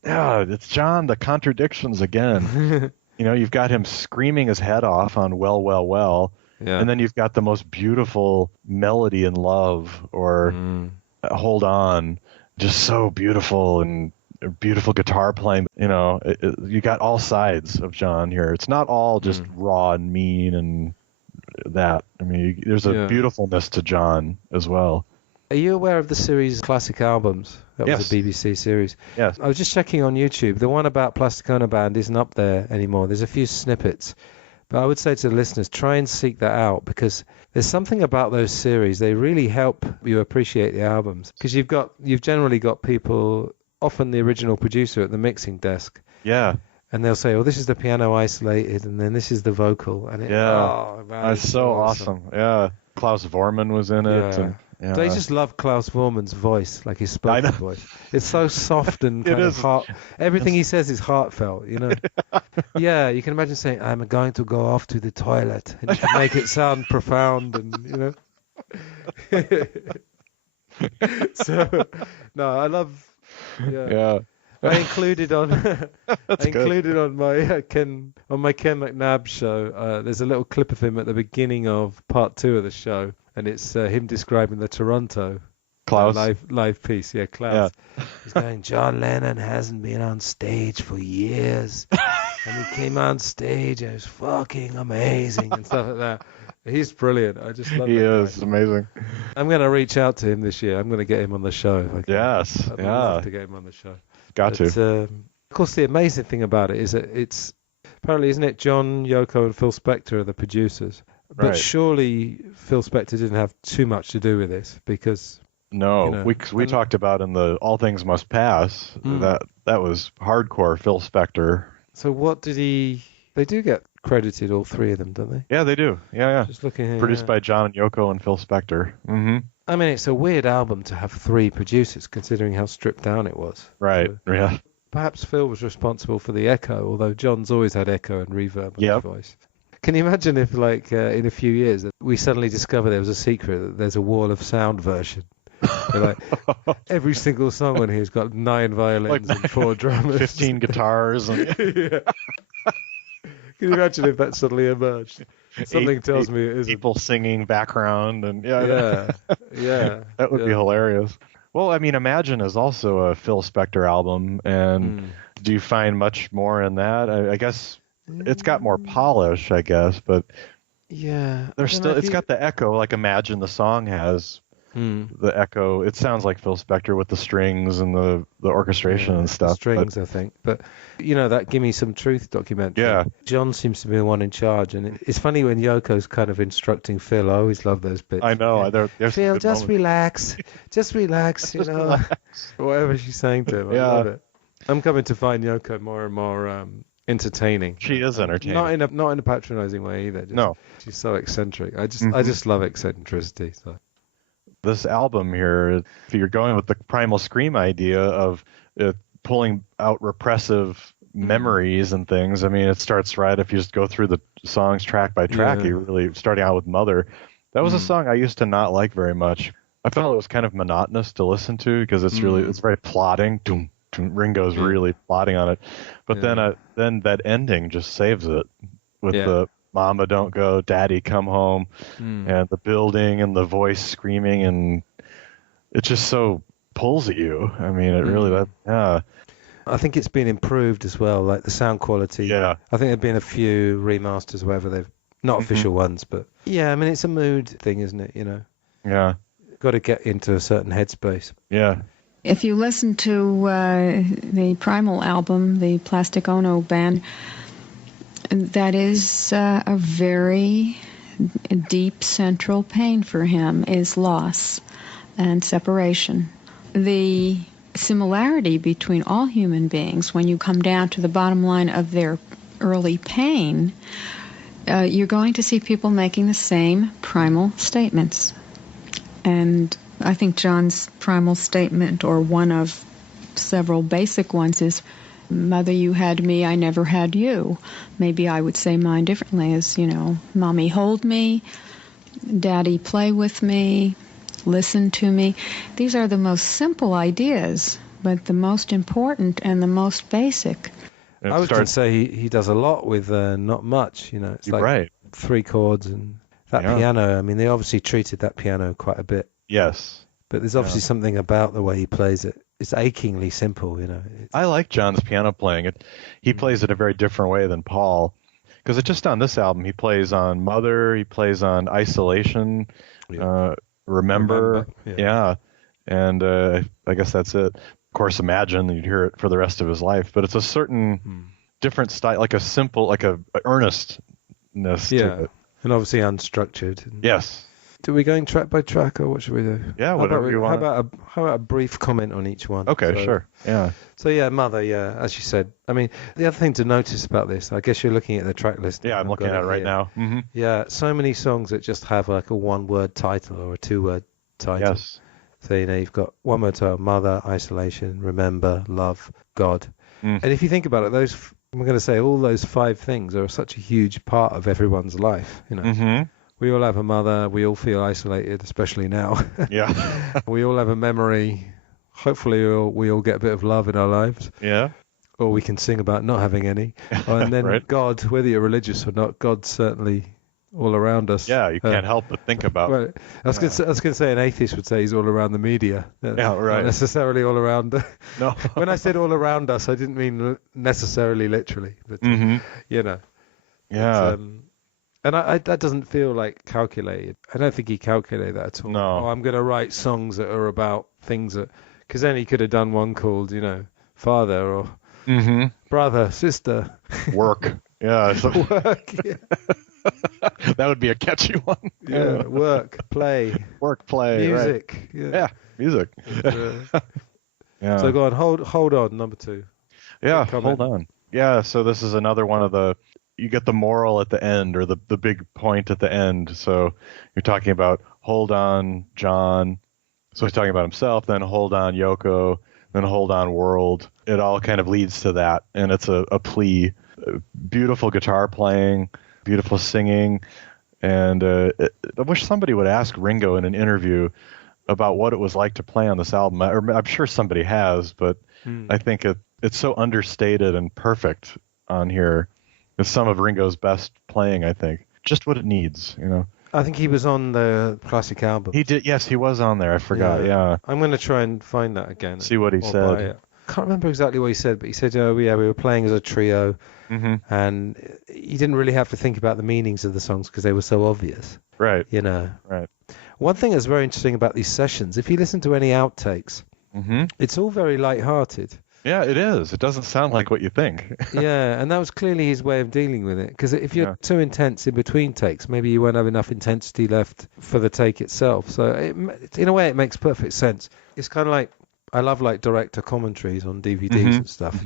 It's John, the contradictions again. You've got him screaming his head off on Well, Well, Well, and then you've got the most beautiful melody in Love, or Hold On, just so beautiful, and beautiful guitar playing. You know, you got all sides of John here. It's not all just raw and mean and that. I mean, there's a beautifulness to John as well. Are you aware of the series Classic Albums? That was a BBC series. Yes. I was just checking on YouTube. The one about Plastic Ono Band isn't up there anymore. There's a few snippets. But I would say to the listeners, try and seek that out, because there's something about those series. They really help you appreciate the albums, because you've generally got people, often the original producer at the mixing desk. Yeah. And they'll say, "Oh, this is the piano isolated, and then this is the vocal." And that's so awesome. Yeah. Klaus Vormann was in it. Yeah. And, They just love Klaus Vormann's voice, like his spoken voice. It's so soft and kind of heart. Everything he says is heartfelt, you know. Yeah, you can imagine saying, "I'm going to go off to the toilet," and you can make it sound profound, and you know. So, no, I love. Yeah. I included on my Ken McNabb show. There's a little clip of him at the beginning of part 2 of the show, and it's him describing the Toronto Klaus live piece. Yeah, Klaus. Yeah. He's going, "John Lennon hasn't been on stage for years, and he came on stage and it was fucking amazing," and stuff like that. He's brilliant. I just love him. He is amazing. I'm going to reach out to him this year. I'm going to get him on the show. Yes. I'd love to get him on the show. Got to. Of course, the amazing thing about it is that it's apparently, isn't it, John, Yoko, and Phil Spector are the producers. But Right. Surely Phil Spector didn't have too much to do with this, because... No, you know, we talked about in the All Things Must Pass, that was hardcore Phil Spector. So what did he... They do get credited, all three of them, don't they? Yeah, they do. Yeah. Just looking here. Produced by John, Yoko, and Phil Spector. Mm-hmm. I mean, it's a weird album to have 3 producers, considering how stripped down it was. Right, So yeah. perhaps Phil was responsible for the echo, although John's always had echo and reverb on his voice. Can you imagine if, like, in a few years, we suddenly discover there was a secret that there's a wall of sound version? Like, every single song on here has got 9 violins and 4 drummers. 15 guitars. And... Yeah. Can you imagine if that suddenly emerged? Something tells me it isn't. People singing background. And yeah. That would be hilarious. Well, I mean, Imagine is also a Phil Spector album, and do you find much more in that? I guess it's got more polish, I guess, but there's still it's got the echo like Imagine the song has. The echo. It sounds like Phil Spector with the strings and the orchestration and stuff. The strings, I think. But, you know, that Gimme Some Truth documentary. Yeah. John seems to be the one in charge. And it's funny when Yoko's kind of instructing Phil. I always love those bits. I know. There's Phil, just relax. Just relax, you know. Relax. Whatever she's saying to him. I love it. I'm coming to find Yoko more and more entertaining. She is entertaining. Not in a patronizing way either. No. She's so eccentric. I just love eccentricity. So. This album here, if you're going with the Primal Scream idea of pulling out repressive memories and things, I mean, it starts right if you just go through the songs track by track. You really, starting out with Mother, that was a song I used to not like very much. I felt it was kind of monotonous to listen to because it's very plodding. Ringo's really plodding on it, but then that ending just saves it with the Mama Don't Go, Daddy Come Home, and the building and the voice screaming, and it just so pulls at you. I mean, it really I think it's been improved as well, like the sound quality. Yeah. I think there've been a few remasters, whether they've not official ones, but I mean, it's a mood thing, isn't it? You know. Yeah. Got to get into a certain headspace. Yeah. If you listen to the Primal album, the Plastic Ono Band, that is a very deep central pain for him, is loss and separation. The similarity between all human beings, when you come down to the bottom line of their early pain, you're going to see people making the same primal statements. And I think John's primal statement, or one of several basic ones, is, "Mother, you had me, I never had you." Maybe I would say mine differently, as, you know, "Mommy, hold me. Daddy, play with me. Listen to me." These are the most simple ideas, but the most important and the most basic. I was going to say he does a lot with not much, you know. It's like 3 chords and that piano. I mean, they obviously treated that piano quite a bit. Yes. But there's obviously something about the way he plays it. It's achingly simple, you know. I like John's piano playing. He plays it a very different way than Paul. Because it's just on this album, he plays on Mother, he plays on Isolation, Remember. Yeah. And I guess that's it. Of course, Imagine, you'd hear it for the rest of his life. But it's a certain different style, like a simple, like a earnestness to it. And obviously unstructured. Yes. Do we going track by track, or what should we do? Yeah, whatever you want. How about a brief comment on each one? Okay, sure. Yeah. So yeah, Mother, yeah, as you said. I mean, the other thing to notice about this, I guess you're looking at the track list. Yeah, I'm looking at it right now. Mm-hmm. Yeah, so many songs that just have like a one-word title or a two-word title. Yes. So, you know, you've got one word title: Mother, Isolation, Remember, Love, God. And if you think about it, I'm going to say all those 5 things are such a huge part of everyone's life, you know. Mm-hmm. We all have a mother. We all feel isolated, especially now. Yeah. We all have a memory. Hopefully, we all get a bit of love in our lives. Yeah. Or we can sing about not having any. And then right. God, whether you're religious or not, God's certainly all around us. Yeah, you can't help but think about. Well, I was going to say an atheist would say he's all around the media. Yeah, right. Not necessarily all around. No. When I said all around us, I didn't mean necessarily literally. But, you know. Yeah. And that doesn't feel like calculated. I don't think he calculated that at all. No. Oh, I'm going to write songs that are about things that... Because then he could have done one called, you know, Father or Brother, Sister. Work. Yeah. Work, yeah. That would be a catchy one. Yeah, work, play. Work, play. Music. Right. Yeah, music. Yeah. So go on, hold on, number 2. Yeah, hold on. Yeah, so this is another one of you get the moral at the end, or the big point at the end. So you're talking about hold on, John. So he's talking about himself, then hold on, Yoko, then hold on, world. It all kind of leads to that, and it's a plea. Beautiful guitar playing, beautiful singing, and I wish somebody would ask Ringo in an interview about what it was like to play on this album. I'm sure somebody has, but I think it's so understated and perfect on here. It's some of Ringo's best playing, I think. Just what it needs, you know. I think he was on the classic album. He did, yes, he was on there. I forgot, yeah. I'm going to try and find that again. See what he said. I can't remember exactly what he said, but he said, we were playing as a trio, and he didn't really have to think about the meanings of the songs because they were so obvious. Right. You know. Right. One thing that's very interesting about these sessions, if you listen to any outtakes, it's all very light-hearted. Yeah, it is. It doesn't sound like what you think. Yeah, and that was clearly his way of dealing with it. Because if you're too intense in between takes, maybe you won't have enough intensity left for the take itself. So in a way, it makes perfect sense. It's kind of like, I love like director commentaries on DVDs and stuff.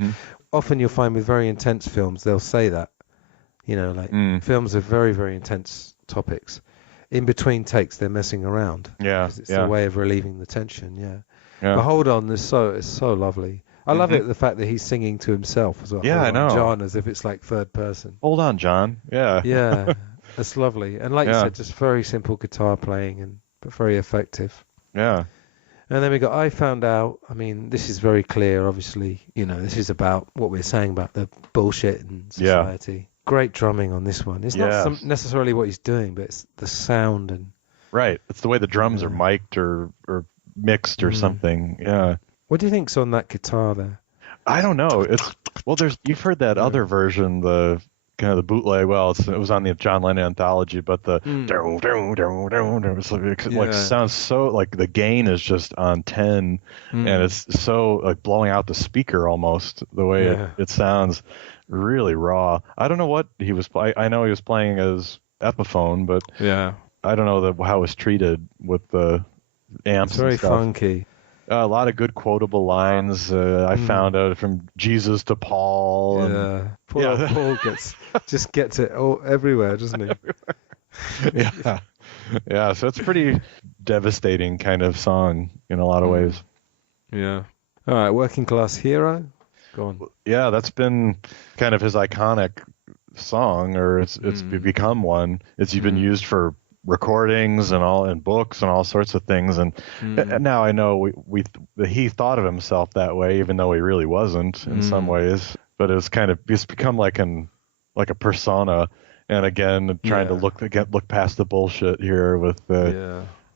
Often you'll find with very intense films, they'll say that. You know, like films of very, very intense topics. In between takes, they're messing around. Yeah, it's a way of relieving the tension, But hold on, it's so lovely. I love it, the fact that he's singing to himself as well. Yeah, I know. John, as if it's like third person. Hold on, John. Yeah. Yeah, that's lovely. And like you said, just very simple guitar playing, but very effective. Yeah. And then we got I Found Out. I mean, this is very clear, obviously. You know, this is about what we're saying about the bullshit in society. Yeah. Great drumming on this one. It's not necessarily what he's doing, but it's the sound and... Right. It's the way the drums are mic'd or mixed or something. Yeah. What do you think's on that guitar there? I don't know. You've heard that other version, the kind of the bootleg. Well, it was on the John Lennon anthology, but the like sounds so like the gain is just on 10, and it's so like blowing out the speaker almost the way it sounds really raw. I don't know what he was playing. I know he was playing as Epiphone, but I don't know how it was treated with the amps. It's very and stuff. funky. A lot of good quotable lines. I found out from Jesus to Paul. And, Paul gets it all everywhere, doesn't he? Yeah. So it's a pretty devastating kind of song in a lot of ways. Yeah. All right, Working Class Hero. Go on. Yeah, that's been kind of his iconic song, or it's become one. It's been used for recordings and books and all sorts of things, and now I know he thought of himself that way, even though he really wasn't in some ways. But it's become like a persona, and again trying to look past the bullshit here with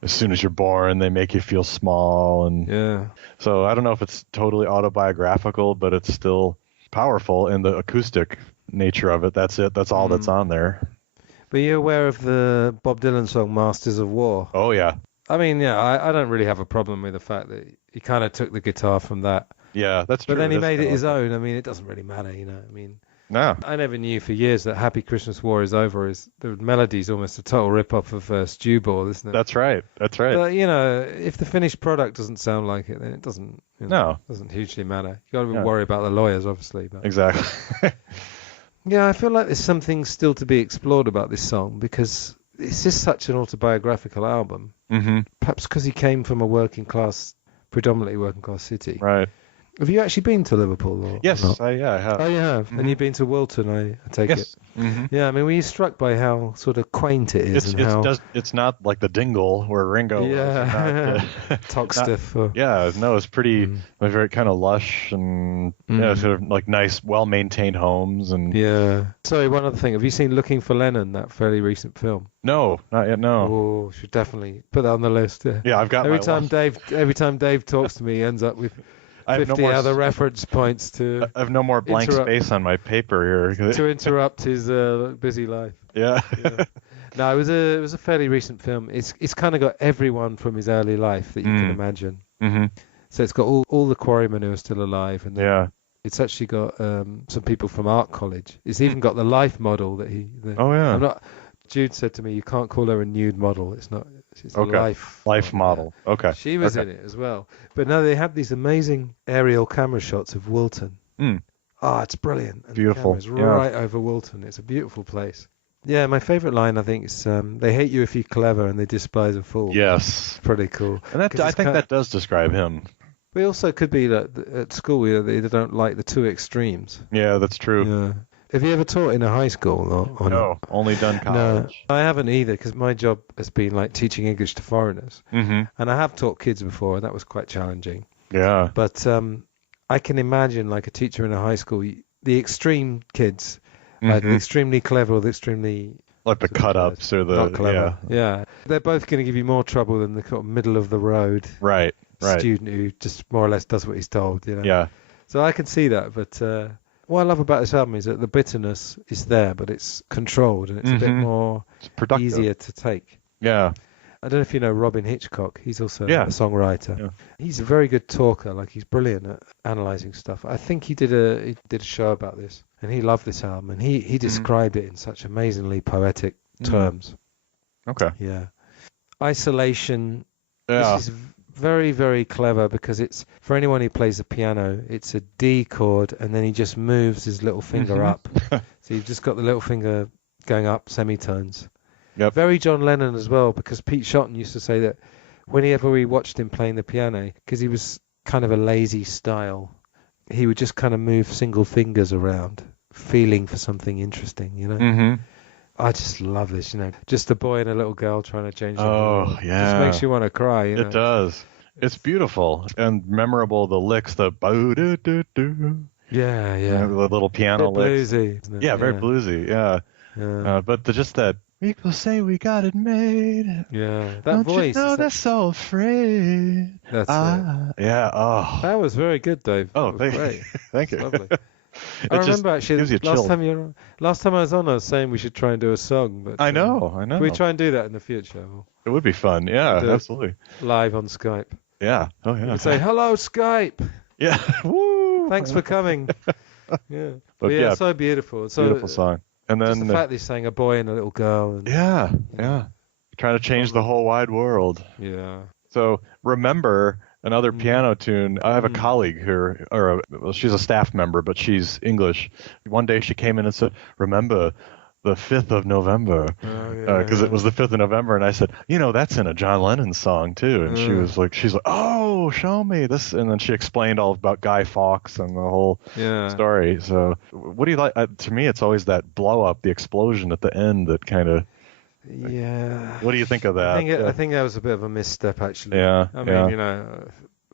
as soon as you're born, they make you feel small. And Yeah. so I don't know if it's totally autobiographical, but it's still powerful in the acoustic nature of it. That's it. That's all that's on there. But you're aware of the Bob Dylan song Masters of War? Oh, yeah. I mean, yeah, I don't really have a problem with the fact that he kind of took the guitar from that. Yeah, that's true. But then he That's made it kinda his like own. I mean, it doesn't really matter, you know. I mean, No. I never knew for years that Happy Christmas War is Over is the melody's almost a total rip-off of Stew Ball, isn't it? That's right. That's right. But, you know, if the finished product doesn't sound like it, then it doesn't, doesn't hugely matter. You got to worry about the lawyers, obviously. But. Exactly. Yeah, I feel like there's something still to be explored about this song because it's just such an autobiographical album. Mm-hmm. Perhaps because he came from a predominantly working class city. Right. Have you actually been to Liverpool? Or Yes, not? I have. Oh, you have? Mm-hmm. And you've been to Wilton, I take Yes. it? Mm-hmm. Yeah, I mean, were you struck by how sort of quaint it is? It's not like the Dingle where Ringo Yeah. was. Toxtiff. Yeah, no, it's pretty, very kind of lush and sort of like nice, well-maintained homes. And Yeah. Sorry, one other thing. Have you seen Looking for Lennon, that fairly recent film? No, not yet, no. Oh, should definitely put that on the list. Yeah, I've got every my time Dave talks to me, he ends up with 50 no more other reference points to I have no more blank space on my paper here. to interrupt his busy life. Yeah. No, it was a fairly recent film. It's kind of got everyone from his early life that you can imagine. Mm-hmm. So it's got all the quarrymen who are still alive, and it's actually got some people from art college. It's even got the life model that Oh yeah. Jude said to me, "You can't call her a nude model. It's not. It's a Okay. life model. Okay. She was in it as well. But no, they had these amazing aerial camera shots of Wilton. Oh, it's brilliant. And Beautiful. The camera's right over Wilton. It's a beautiful place. Yeah, my favourite line, I think, is they hate you if you're clever and they despise a fool. Yes. Pretty cool. And I think that does describe him. We also could be that at school they don't like the two extremes. Yeah, that's true. Yeah. Have you ever taught in a high school or No, not? only done college. No, I haven't either because my job has been like teaching English to foreigners. Mm-hmm. And I have taught kids before, and that was quite challenging. Yeah. But I can imagine like a teacher in a high school, the extreme kids, like the extremely clever or the extremely... Like the cut-ups or the... Not clever. Yeah. They're both going to give you more trouble than the kind of middle of the road Right. student who just more or less does what he's told, you know? Yeah. So I can see that, but... what I love about this album is that the bitterness is there, but it's controlled and it's a bit more easier to take. Yeah. I don't know if you know Robin Hitchcock. He's also a songwriter. Yeah. He's a very good talker. Like he's brilliant at analysing stuff. I think he did a show about this, and he loved this album, and he described it in such amazingly poetic terms. Okay. Yeah. Isolation. Yeah. This is very, very clever because it's, for anyone who plays the piano, it's a D chord and then he just moves his little finger up. So you've just got the little finger going up semitones. Yep. Very John Lennon as well, because Pete Shotton used to say that whenever we watched him playing the piano, because he was kind of a lazy style, he would just kind of move single fingers around, feeling for something interesting, you know? Mm-hmm. I just love this, you know. Just a boy and a little girl trying to change the Oh, world. yeah. Just makes you want to cry, you know. It does. It's beautiful and memorable. The licks, the bo-do-do-do. Yeah, yeah. The little piano licks. Bluesy, isn't it? Yeah, very bluesy. Yeah. But just that people say we got it made. Yeah. That Don't voice. You know they're so afraid. That's it. Yeah. Oh. That was very good, Dave. Oh, great. Thank you. Lovely. I remember actually gives you last chills. time I was on, I was saying we should try and do a song. But I know. Can we try and do that in the future? It would be fun. Yeah, absolutely. Live on Skype. Yeah. Oh, yeah. We'd say, hello, Skype. Yeah. Woo. Thanks for coming. Yeah. But yeah, so beautiful. So beautiful song. And then just the fact that he's saying a boy and a little girl. And, yeah. Trying to change the whole wide world. Yeah. So remember another piano tune. I have a colleague here, she's a staff member, but she's English. One day she came in and said, remember the 5th of November, because it was the 5th of November. And I said, that's in a John Lennon song too. And she's like, oh, show me this. And then she explained all about Guy Fawkes and the whole story. So what do you like? To me, it's always that blow up, the explosion at the end that kind of, yeah. What do you think of that? I think that was a bit of a misstep, actually. Yeah. I mean,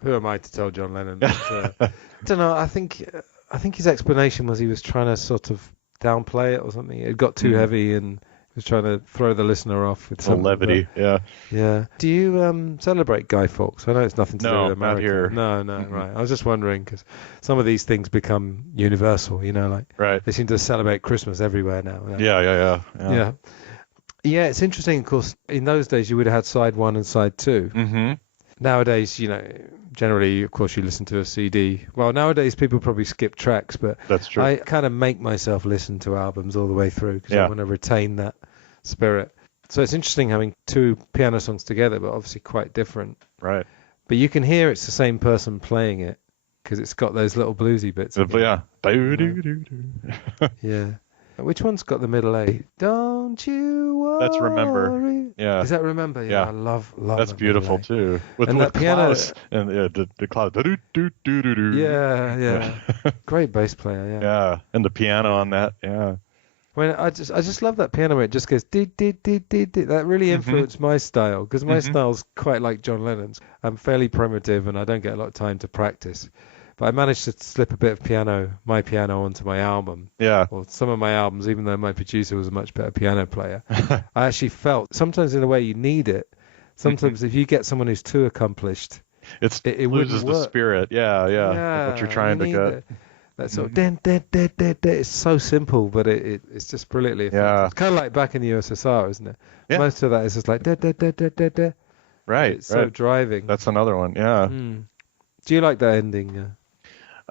who am I to tell John Lennon? But, I don't know. I think his explanation was he was trying to sort of downplay it or something. It got too heavy and it Just trying to throw the listener off with some levity. Yeah. Yeah. Do you celebrate Guy Fawkes? I know it's nothing to do with America. Not here. No, right. I was just wondering because some of these things become universal. Right. They seem to celebrate Christmas everywhere now. Yeah. Yeah, it's interesting. Of course, in those days you would have had side 1 and side 2. Mm-hmm. Nowadays, generally, of course, you listen to a CD. Well, nowadays people probably skip tracks, but that's true. I kind of make myself listen to albums all the way through because I want to retain that spirit. So it's interesting having 2 piano songs together, but obviously quite different. Right. But you can hear it's the same person playing it because it's got those little bluesy bits. Yeah. Yeah. Which one's got the middle A? Don't you worry. That's Remember. Yeah. Is that Remember? Yeah. I love that's that beautiful too. And that piano Klaus and the Klaus. Yeah. Great bass player. Yeah. Yeah. And the piano on that. Yeah. When I just love that piano where it just goes did. That really influenced my style because my style's quite like John Lennon's. I'm fairly primitive and I don't get a lot of time to practice. But I managed to slip a bit of my piano onto my album. Yeah. Or some of my albums, even though my producer was a much better piano player. I actually felt, sometimes in a way you need it. Sometimes if you get someone who's too accomplished, it loses wouldn't the work. spirit. Yeah. What you're trying to get. That sort of it's so simple, but it's just brilliantly effective. Yeah. It's kind of like back in the USSR, isn't it? Yeah. Most of that is just like Right. It's so driving. That's another one. Yeah. Do you like that ending?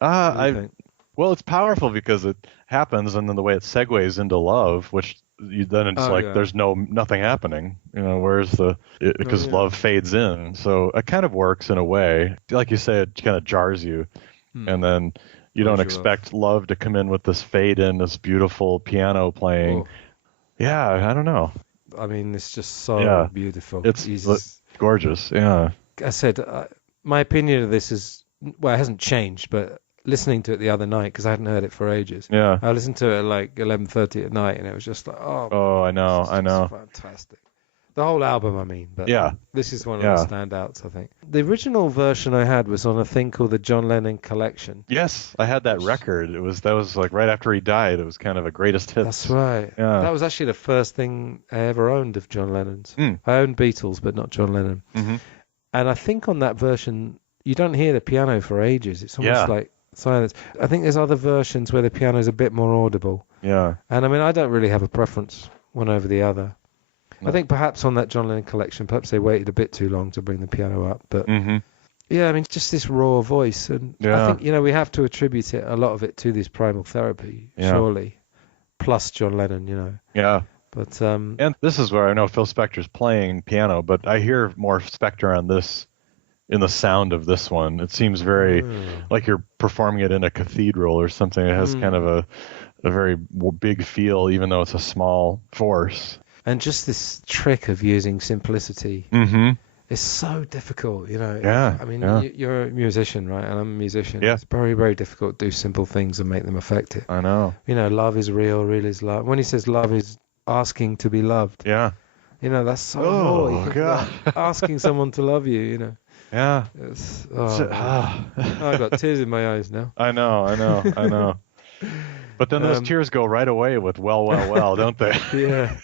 Well, it's powerful because it happens, and then the way it segues into love, which then it's there's nothing happening, whereas because love fades in, so it kind of works in a way. Like you say, it kind of jars you, and then you don't expect love to come in with this fade in, this beautiful piano playing. Oh. Yeah, I don't know. I mean, it's just so beautiful. It's gorgeous. Yeah. I said my opinion of this is it hasn't changed, but listening to it the other night because I hadn't heard it for ages. Yeah. I listened to it at like 11:30 at night, and it was just like, I know. Fantastic. The whole album, I mean. But this is one of the standouts, I think. The original version I had was on a thing called the John Lennon Collection. Yes, I had that record. That was like right after he died. It was kind of a greatest hits. That's right. Yeah. That was actually the first thing I ever owned of John Lennon's. I owned Beatles, but not John Lennon. Mm-hmm. And I think on that version, you don't hear the piano for ages. It's almost like silence. I think there's other versions where the piano is a bit more audible. Yeah. And I mean, I don't really have a preference one over the other. No. I think perhaps on that John Lennon Collection, perhaps they waited a bit too long to bring the piano up. But yeah, I mean, just this raw voice. And I think, we have to attribute a lot of it to this Primal Therapy, surely. Plus John Lennon, Yeah. But and this is where I know Phil Spector's playing piano, but I hear more Spector on this in the sound of this one. It seems very like you're performing it in a cathedral or something. It has kind of a very big feel, even though it's a small force. And just this trick of using simplicity is so difficult, Yeah. I mean, you're a musician, right? And I'm a musician. Yeah. It's very, very difficult to do simple things and make them effective. I know. Love is real is love. When he says love is asking to be loved. Yeah. That's so holy. God. Asking someone to love you, Yeah. I've got tears in my eyes now. I know. But then those tears go right away with well, don't they? Yeah.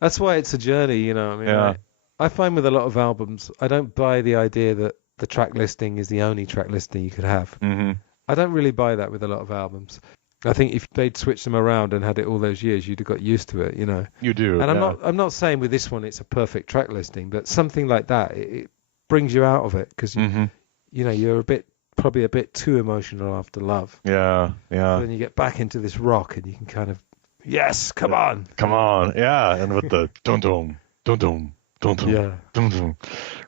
That's why it's a journey, I find with a lot of albums, I don't buy the idea that the track listing is the only track listing you could have. Mm-hmm. I don't really buy that with a lot of albums. I think if they'd switched them around and had it all those years, you'd have got used to it, You do. And I'm not saying with this one it's a perfect track listing, but something like that, it brings you out of it because you're probably a bit too emotional after love. Yeah. Then you get back into this rock and you can kind of, yes, come on, yeah, and with the dum dum dum dum dum dum dum dum,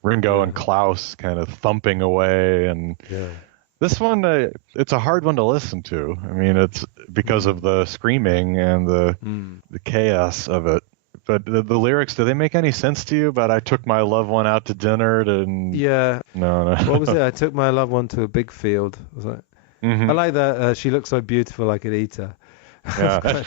Ringo and Klaus kind of thumping away, and this one it's a hard one to listen to. I mean, it's because of the screaming and the chaos of it. But the lyrics, do they make any sense to you? But I took my loved one out to dinner Yeah. No. What was it? I took my loved one to a big field. Was that? I like that. She looks so beautiful I could eat her. Yeah.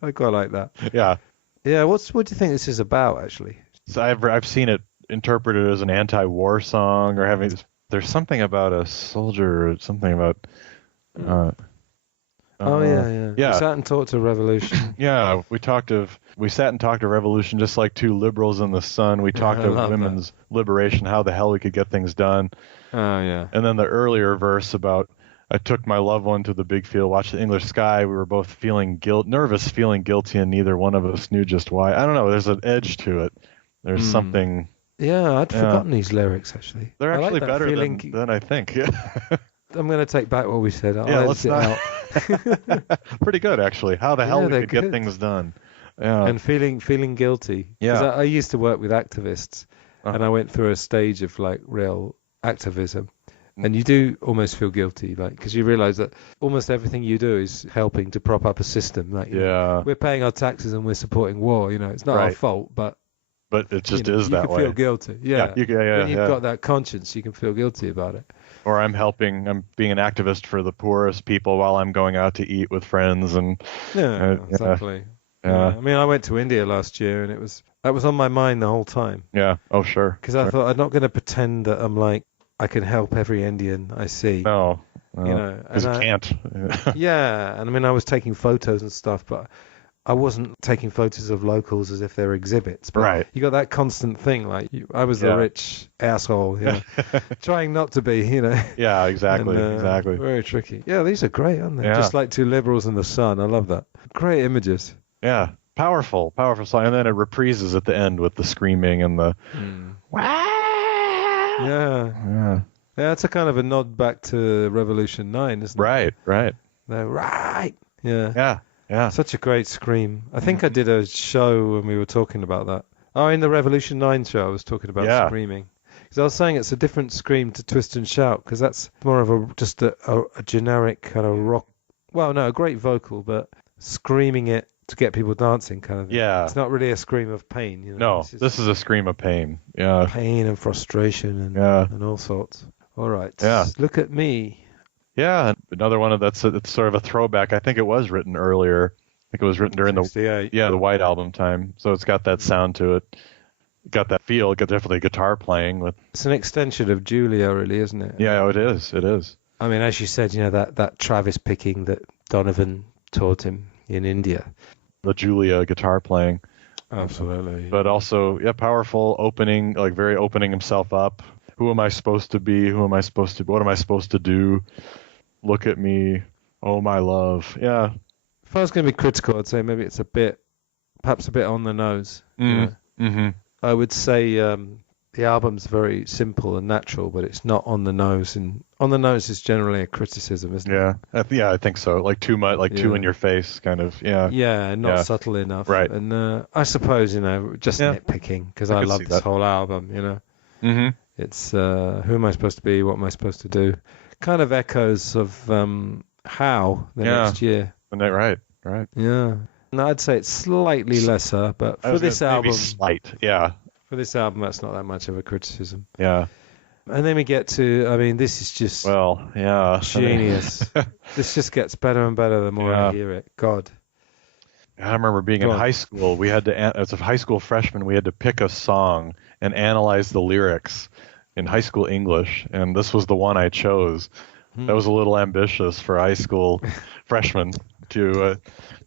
I quite like that. Yeah. Yeah. What do you think this is about, actually? So I've seen it interpreted as an anti-war song, or there's something about a soldier, or something about. Yeah. We sat and talked to Revolution. Yeah, we sat and talked to Revolution just like two liberals in the sun. We talked to women's liberation, how the hell we could get things done. Oh, yeah. And then the earlier verse about, I took my loved one to the big field, watched the English sky. We were both feeling nervous, feeling guilty, and neither one of us knew just why. I don't know. There's an edge to it. There's something. Yeah, I'd forgotten these lyrics, actually. They're actually like better than I think. Yeah. I'm going to take back what we said. Let's not. Pretty good, actually. How the hell we could get things done. Yeah. And feeling guilty. Yeah. I used to work with activists, and I went through a stage of like real activism. And you do almost feel guilty, like, because you realize that almost everything you do is helping to prop up a system. Like, we're paying our taxes and we're supporting war. It's not our fault, but it just is that way. You can feel guilty. Yeah. When you've got that conscience, you can feel guilty about it. Or I'm being an activist for the poorest people while I'm going out to eat with friends and. Exactly. Yeah. I mean, I went to India last year, and that was on my mind the whole time. Yeah. Oh, sure. Because I thought I'm not going to pretend that I'm like, I can help every Indian I see. No. Because you can't. Yeah, and I mean, I was taking photos and stuff, but I wasn't taking photos of locals as if they're exhibits. But you got that constant thing, like I was the rich asshole, trying not to be, Yeah, exactly, exactly. Very tricky. Yeah, these are great, aren't they? Yeah. Just like two liberals in the sun. I love that. Great images. Yeah, powerful song, and then it reprises at the end with the screaming and the. Yeah, it's a kind of a nod back to Revolution 9, isn't it? Right. Yeah. Such a great scream. I think I did a show when we were talking about that. Oh, in the Revolution 9 show, I was talking about screaming. Because I was saying it's a different scream to Twist and Shout, because that's more of just a generic kind of rock. Well, no, a great vocal, but screaming it to get people dancing kind of thing. Yeah. It's not really a scream of pain. No, this is a scream of pain. Yeah. Pain and frustration and all sorts. All right. Yeah. Look at me. Yeah, another one it's sort of a throwback. I think it was written earlier. I think it was written during the White Album time. So it's got that sound to it. Got that feel. Got definitely guitar playing with. It's an extension of Julia, really, isn't it? Yeah, it is. It is. I mean, as you said, that Travis picking that Donovan taught him in India. The Julia guitar playing. Absolutely. But also, powerful opening, like very opening himself up. Who am I supposed to be? What am I supposed to do? Look at me. Oh, my love. Yeah. If I was going to be critical, I'd say maybe it's perhaps a bit on the nose. Mm-hmm. I would say the album's very simple and natural, but it's not on the nose. And on the nose is generally a criticism, isn't it? Yeah, I think so. Like too much, too in your face, kind of. Yeah. Yeah, not subtle enough. Right. And I suppose just nitpicking, because I love this whole album. Mm-hmm. It's who am I supposed to be? What am I supposed to do? Kind of echoes of How the next year. Right. Yeah. And I'd say it's slightly lesser, but for this album, slight. Yeah. For this album, that's not that much of a criticism. Yeah. And then we get to, I mean, this is just genius. This just gets better and better the more I hear it. God. I remember being in high school. We had to, as a high school freshman, we had to pick a song and analyze the lyrics in high school English, and this was the one I chose. That was a little ambitious for a high school freshman to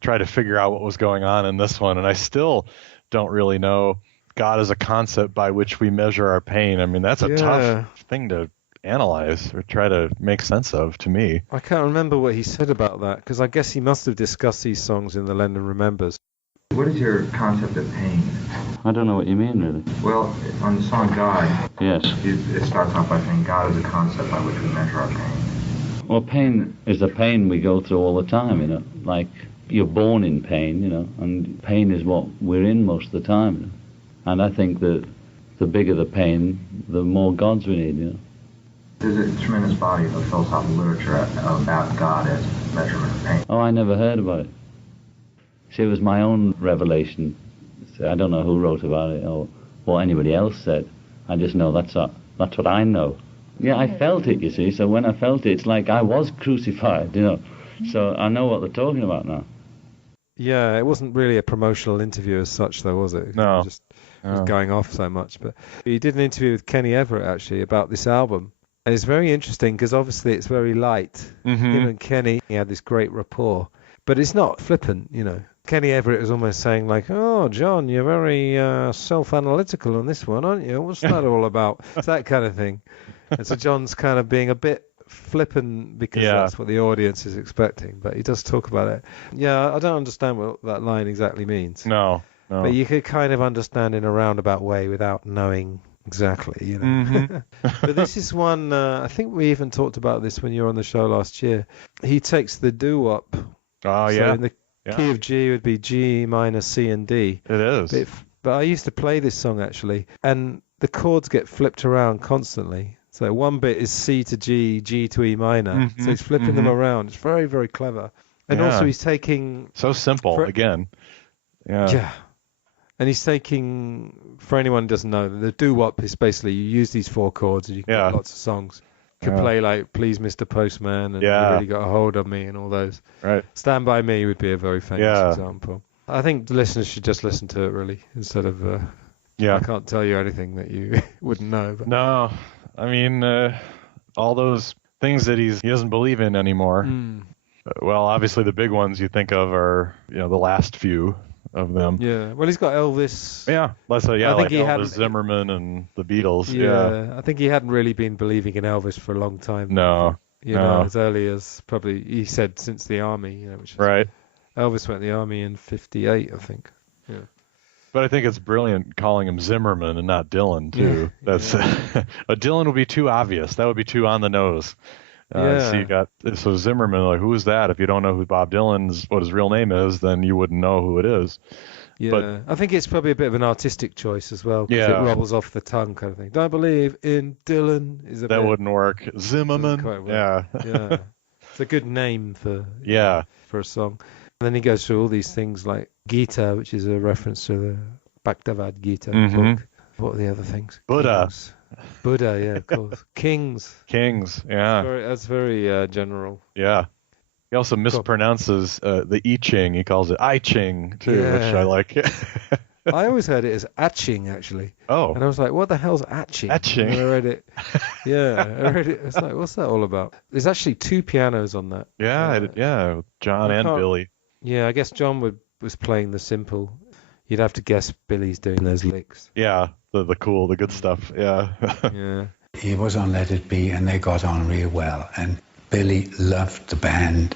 try to figure out what was going on in this one, and I still don't really know God as a concept by which we measure our pain. I mean, that's a tough thing to analyze or try to make sense of, to me. I can't remember what he said about that, because I guess he must have discussed these songs in the Lennon Remembers. What is your concept of pain? I don't know what you mean, really. Well, on the song God, yes, it starts off by saying God is a concept by which we measure our pain. Well, pain is the pain we go through all the time, like you're born in pain, and pain is what we're in most of the time. And I think that the bigger the pain, the more gods we need, There's a tremendous body of philosophical literature about God as measurement of pain. Oh, I never heard about it. See, it was my own revelation. I don't know who wrote about it or what anybody else said. I just know that's what I know. Yeah, I felt it, you see. So when I felt it, it's like I was crucified, So I know what they're talking about now. Yeah, it wasn't really a promotional interview as such, though, was it? No. It was going off so much. But he did an interview with Kenny Everett, actually, about this album. And it's very interesting because obviously it's very light. Mm-hmm. Him and Kenny had this great rapport. But it's not flippant, you know. Kenny Everett was almost saying like, "Oh, John, you're very self-analytical on this one, aren't you? What's that all about?" It's that kind of thing. And so John's kind of being a bit flippant because that's what the audience is expecting. But he does talk about it. Yeah, I don't understand what that line exactly means. No. But you could kind of understand in a roundabout way without knowing exactly, you know. Mm-hmm. But this is one, I think we even talked about this when you were on the show last year. He takes the doo-wop. Oh, So yeah. in the key of G would be G minor, C, and D. It is. But I used to play this song, actually, and the chords get flipped around constantly. So one bit is C to G, G to E minor. Mm-hmm. So he's flipping them around. It's very, very clever. And also he's taking... So simple, again. Yeah. And he's taking, for anyone who doesn't know, the doo-wop is basically you use these 4 chords and you can get lots of songs. You can play like Please Mr. Postman and You Really Got a Hold of Me and all those. Right. Stand By Me would be a very famous example. I think the listeners should just listen to it, really, instead of... I can't tell you anything that you wouldn't know. But. No. I mean, all those things that he doesn't believe in anymore. Well, obviously the big ones you think of are, the last few of them. Yeah, well, he's got Elvis. Yeah, let's say, I think like Elvis, Zimmerman, and the Beatles. Yeah, I think he hadn't really been believing in Elvis for a long time. No, know, as early as probably he said since the army. Which is, right. Elvis went in the army in '58, I think. Yeah. But I think it's brilliant calling him Zimmerman and not Dylan too. That's a Dylan would be too obvious. That would be too on the nose. So you got Zimmerman. Like, who is that? If you don't know who Bob Dylan's what his real name is, then you wouldn't know who it is. Yeah, but, I think it's probably a bit of an artistic choice as well. Because it rolls off the tongue, kind of thing. Don't believe in Dylan is that wouldn't work. Zimmerman. Yeah. It's a good name for a song. And then he goes through all these things like Gita, which is a reference to the Bhagavad Gita book. What are the other things? Buddha. Buddha, yeah, of course. Kings, yeah. That's very general. Yeah. He also mispronounces the I Ching. He calls it I Ching, too, which I like. I always heard it as Aching, actually. Oh. And I was like, what the hell's Aching? Aching. And I read it. I read it. It's like, what's that all about? There's actually 2 pianos on that. Yeah, John and Billy. Yeah, I guess John was playing the simple. You'd have to guess Billy's doing those licks. Yeah, the cool, the good stuff. Yeah. Yeah. He was on Let It Be, and they got on real well. And Billy loved the band,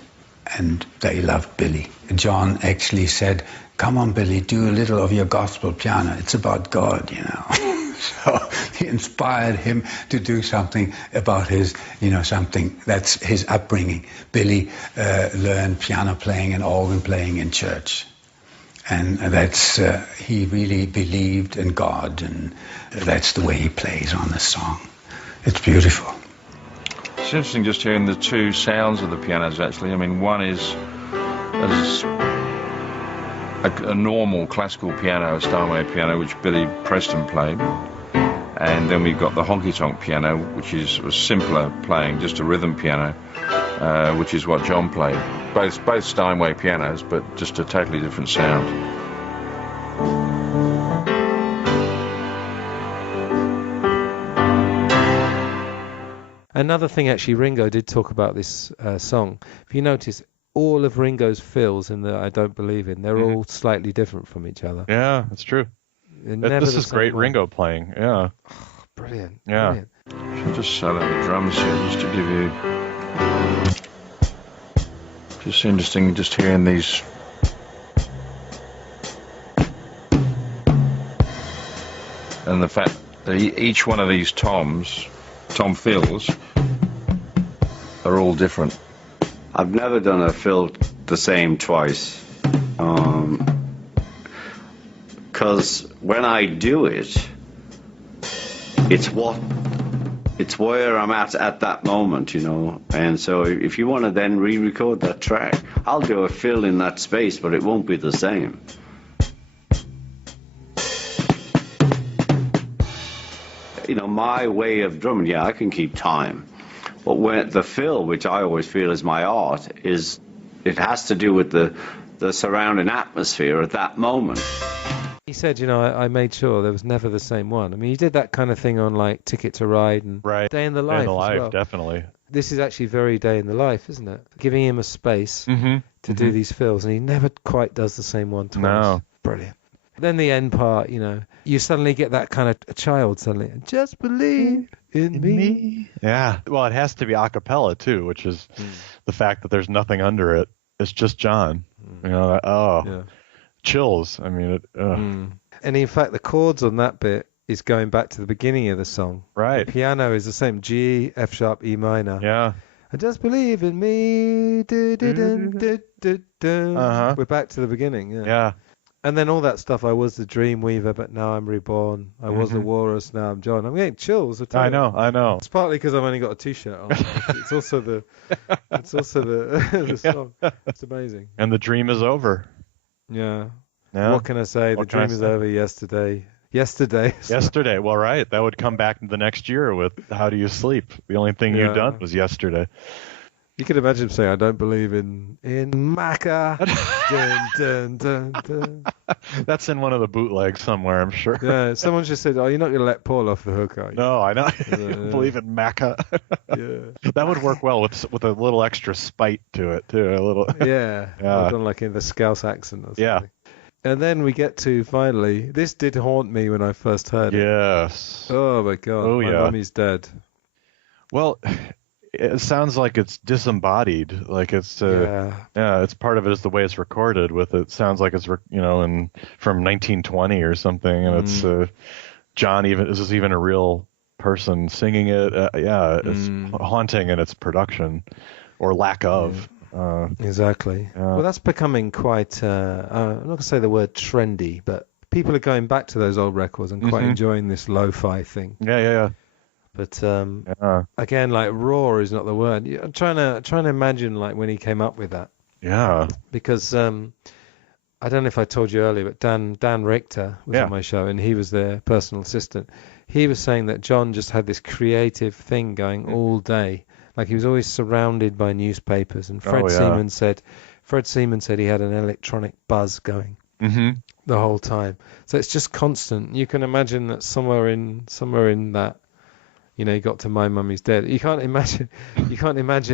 and they loved Billy. John actually said, "Come on, Billy, do a little of your gospel piano. It's about God, So he inspired him to do something about his, something that's his upbringing. Billy learned piano playing and organ playing in church. And that's, he really believed in God, and that's the way he plays on the song. It's beautiful. It's interesting just hearing the 2 sounds of the pianos, actually. I mean, one is a normal classical piano, a Steinway piano, which Billy Preston played. And then we've got the honky-tonk piano, which is a simpler playing, just a rhythm piano, which is what John played. Both Steinway pianos, but just a totally different sound. Another thing, actually, Ringo did talk about this song. If you notice, all of Ringo's fills in the I Don't Believe In, they're all slightly different from each other. Yeah, that's true. This is great Ringo playing. Yeah. Oh, brilliant. Yeah. I should just set up the drums here just to give you... Just interesting just hearing these... And the fact that each one of these tom fills are all different. I've never done a fill the same twice. Because when I do it, it's where I'm at that moment, And so if you want to then re-record that track, I'll do a fill in that space, but it won't be the same. My way of drumming, I can keep time. But when the fill, which I always feel is my art, it has to do with the surrounding atmosphere at that moment. He said, I made sure there was never the same one. I mean, he did that kind of thing on like Ticket to Ride and Day in the Life. Day in the as Life, well. definitely. This is actually very Day in the Life, isn't it? Giving him a space to do these fills, and he never quite does the same one twice. No. Brilliant. Then the end part, you suddenly get that kind of a child suddenly. Just believe in me. Yeah. Well, it has to be a cappella too, which is the fact that there's nothing under it. It's just John. Chills. I mean, And in fact, the chords on that bit is going back to the beginning of the song. Right. The piano is the same: G, F sharp, E minor. Yeah. I just believe in me. We're back to the beginning. Yeah. And then all that stuff. I was the dream weaver, but now I'm reborn. I was the walrus, now I'm John. I'm getting chills. I know. It's partly because I've only got a t-shirt on. It's also the song. It's amazing. And the dream is over. Yeah. What can I say? The dream is over yesterday. Yesterday. Well, right. That would come back the next year with How Do You Sleep? The only thing you'd done was yesterday. You could imagine him saying, I don't believe in Maca. Dun, dun, dun, dun. That's in one of the bootlegs somewhere, I'm sure. Yeah, someone just said, you're not going to let Paul off the hook, are you? No, I know. Believe in Maca. Yeah. That would work well with a little extra spite to it, too. A little. Yeah. I've done like in the Scouse accent or something. Yeah. And then we get to, finally, this did haunt me when I first heard it. Yes. Oh, my God. My mummy's dead. Well, it sounds like it's disembodied. Like it's, it's part of it is the way it's recorded with it. Sounds like it's, from 1920 or something. And it's, John is even a real person singing it. It's haunting in its production or lack of. Exactly. Well, that's becoming quite, I'm not going to say the word trendy, but people are going back to those old records and quite enjoying this lo-fi thing. Yeah. But again, like raw is not the word. I'm trying to imagine like when he came up with that. Yeah. Because I don't know if I told you earlier, but Dan Richter was on my show, and he was their personal assistant. He was saying that John just had this creative thing going all day. Like he was always surrounded by newspapers, and Fred Seaman said he had an electronic buzz going the whole time. So it's just constant. You can imagine that somewhere in that. He got to My Mummy's Dead. You can't imagine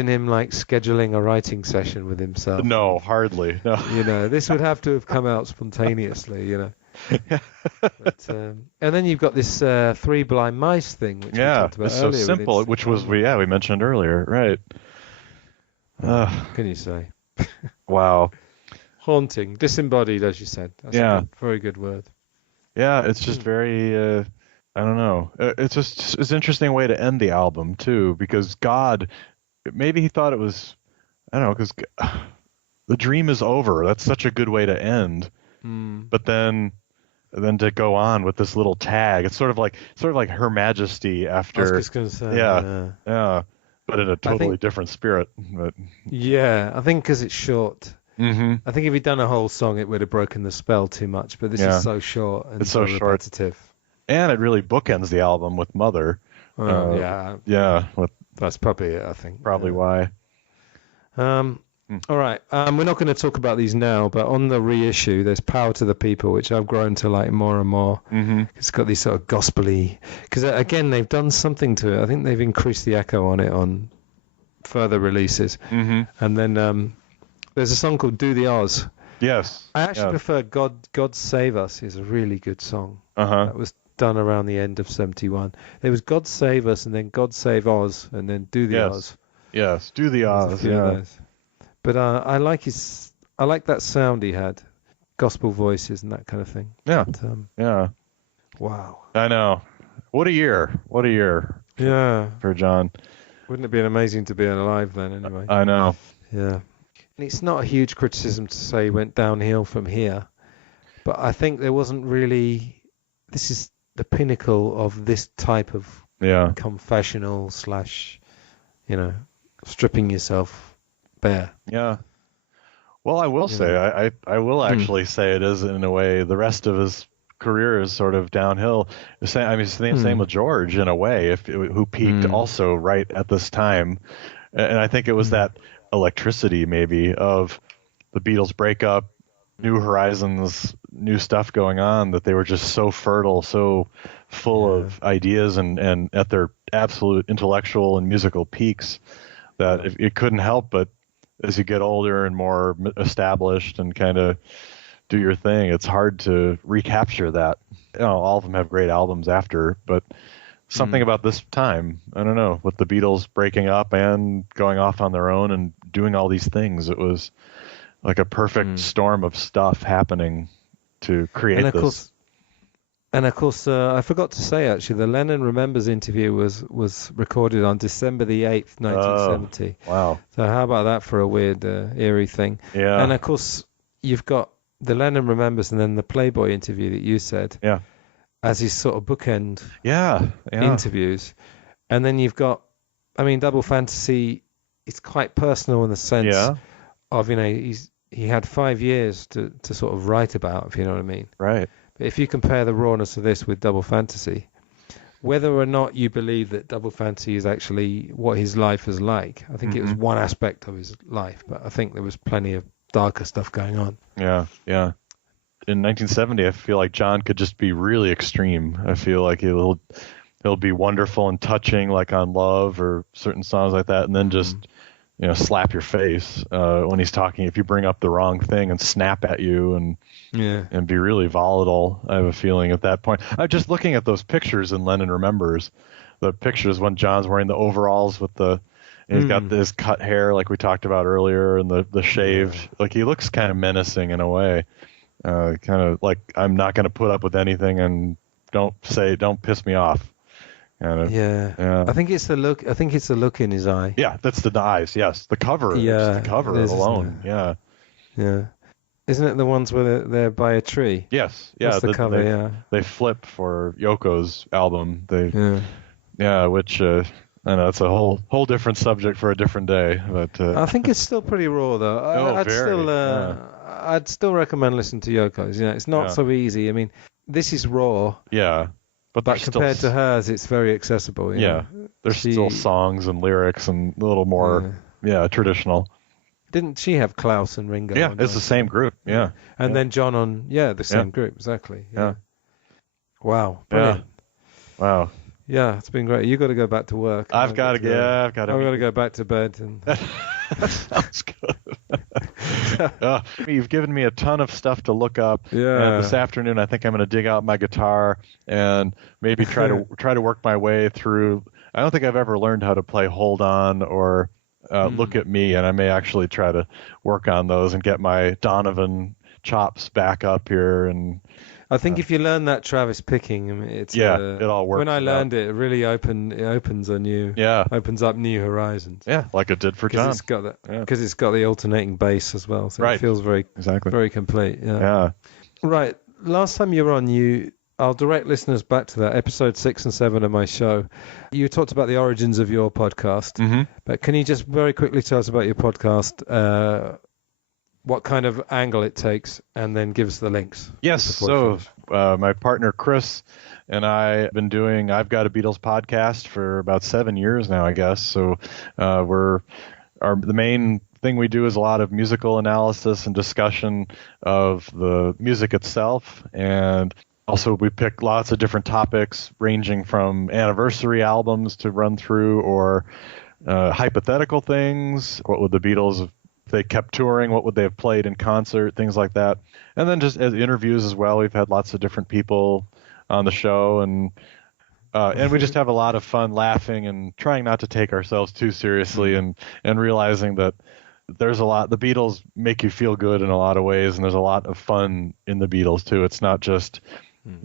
him like scheduling a writing session with himself. No, hardly. No. This would have to have come out spontaneously. But, and then you've got this Three Blind Mice thing, which we talked about it's earlier. So simple, which was we mentioned earlier, right? What can you say? Wow. Haunting, disembodied, as you said. That's a very good word. Yeah, it's just very. I don't know. It's an interesting way to end the album too, because God, maybe he thought it was, I don't know, because the dream is over. That's such a good way to end. But then to go on with this little tag, it's sort of like Her Majesty after. I was just going to say. Yeah. But in a totally different spirit. But. Yeah, I think because it's short. I think if he'd done a whole song, it would have broken the spell too much. But this is so short and it's so repetitive. Short. And it really bookends the album with Mother. Yeah. That's probably it, I think. Probably why. All right. We're not going to talk about these now, but on the reissue, there's Power to the People, which I've grown to like more and more. It's got these sort of gospel-y... Because, again, they've done something to it. I think they've increased the echo on it on further releases. And then there's a song called Do the Oz. Yes. I actually prefer God Save Us is a really good song. That was done around the end of 71. There was God Save Us, and then God Save Oz, and then Do the Oz. Yes, Do the Oz. Yeah. But I like that sound he had, gospel voices and that kind of thing. Yeah. But, wow. I know. What a year. For John. Wouldn't it be amazing to be alive then, anyway? I know. Yeah. And it's not a huge criticism to say he went downhill from here, but I think there wasn't really. This is the pinnacle of this type of confessional / stripping yourself bare. Yeah. Well, I will say, I will actually say it is in a way. The rest of his career is sort of downhill. Same with George in a way, who peaked also right at this time, and I think it was that electricity maybe of the Beatles breakup, New Horizons, new stuff going on, that they were just so fertile, so full of ideas and at their absolute intellectual and musical peaks, that it couldn't help but, as you get older and more established and kind of do your thing, it's hard to recapture that. All of them have great albums after, but something about this time, I don't know, with the Beatles breaking up and going off on their own and doing all these things, it was like a perfect storm of stuff happening to create this. And of course, I forgot to say, actually, the Lennon Remembers interview was recorded on December the 8th, 1970. Oh, wow. So how about that for a weird, eerie thing? Yeah. And of course, you've got the Lennon Remembers and then the Playboy interview that you said. Yeah. As his sort of bookend yeah. interviews. And then you've got, I mean, Double Fantasy, it's quite personal in the sense of, he had 5 years to sort of write about, if you know what I mean. Right. But if you compare the rawness of this with Double Fantasy, whether or not you believe that Double Fantasy is actually what his life is like, I think it was one aspect of his life, but I think there was plenty of darker stuff going on. Yeah, yeah. In 1970, I feel like John could just be really extreme. I feel like he'll be wonderful and touching, like on Love or certain songs like that, and then just slap your face when he's talking. If you bring up the wrong thing and snap at you and be really volatile, I have a feeling at that point. I'm just looking at those pictures in Lennon Remembers, the pictures when John's wearing the overalls with he's got this cut hair like we talked about earlier, and the shaved. Like he looks kind of menacing in a way. Kind of like, I'm not going to put up with anything, and don't piss me off. Kind of, yeah. I think it's the look. I think it's the look in his eye. Yeah, that's the eyes. Yes, the cover. Yeah, the cover alone. Yeah. Yeah. Isn't it the ones where they're by a tree? Yes. Yeah. That's the cover. They flip for Yoko's album. Which I know it's a whole different subject for a different day. But I think it's still pretty raw, though. I'd still recommend listening to Yoko's. It's not so easy. I mean, this is raw. Yeah. But compared to hers, it's very accessible. Yeah. There's still songs and lyrics and a little more, traditional. Didn't she have Klaus and Ringo? Yeah, it's the same group. Yeah. And then John on, the same group, exactly. Yeah. Wow. Brilliant. Yeah. Wow. Yeah, it's been great. You got to go back to work. I've got to go back to bed. And that sounds good. You've given me a ton of stuff to look up. Yeah. And this afternoon, I think I'm going to dig out my guitar and maybe try to work my way through. I don't think I've ever learned how to play Hold On or Look at Me, and I may actually try to work on those and get my Donovan chops back up here. And I think if you learn that Travis picking, I mean, it's it all works. When I learned it really opens up new horizons. Yeah, like it did for John. Because it's got the alternating bass as well, so it feels very complete. Yeah. Right. Last time you were on, I'll direct listeners back to that episode 6 and 7 of my show. You talked about the origins of your podcast, but can you just very quickly tell us about your podcast? What kind of angle it takes, and then give us the links. Yes. So my partner Chris and I have been doing I've Got a Beatles podcast for about 7 years now, I guess. So the main thing we do is a lot of musical analysis and discussion of the music itself, and also we pick lots of different topics ranging from anniversary albums to run through, or hypothetical things. What would the Beatles, if they kept touring, what would they have played in concert, things like that. And then just as interviews as well. We've had lots of different people on the show, and we just have a lot of fun laughing and trying not to take ourselves too seriously, and realizing that there's a lot, the Beatles make you feel good in a lot of ways, and there's a lot of fun in the Beatles too. It's not just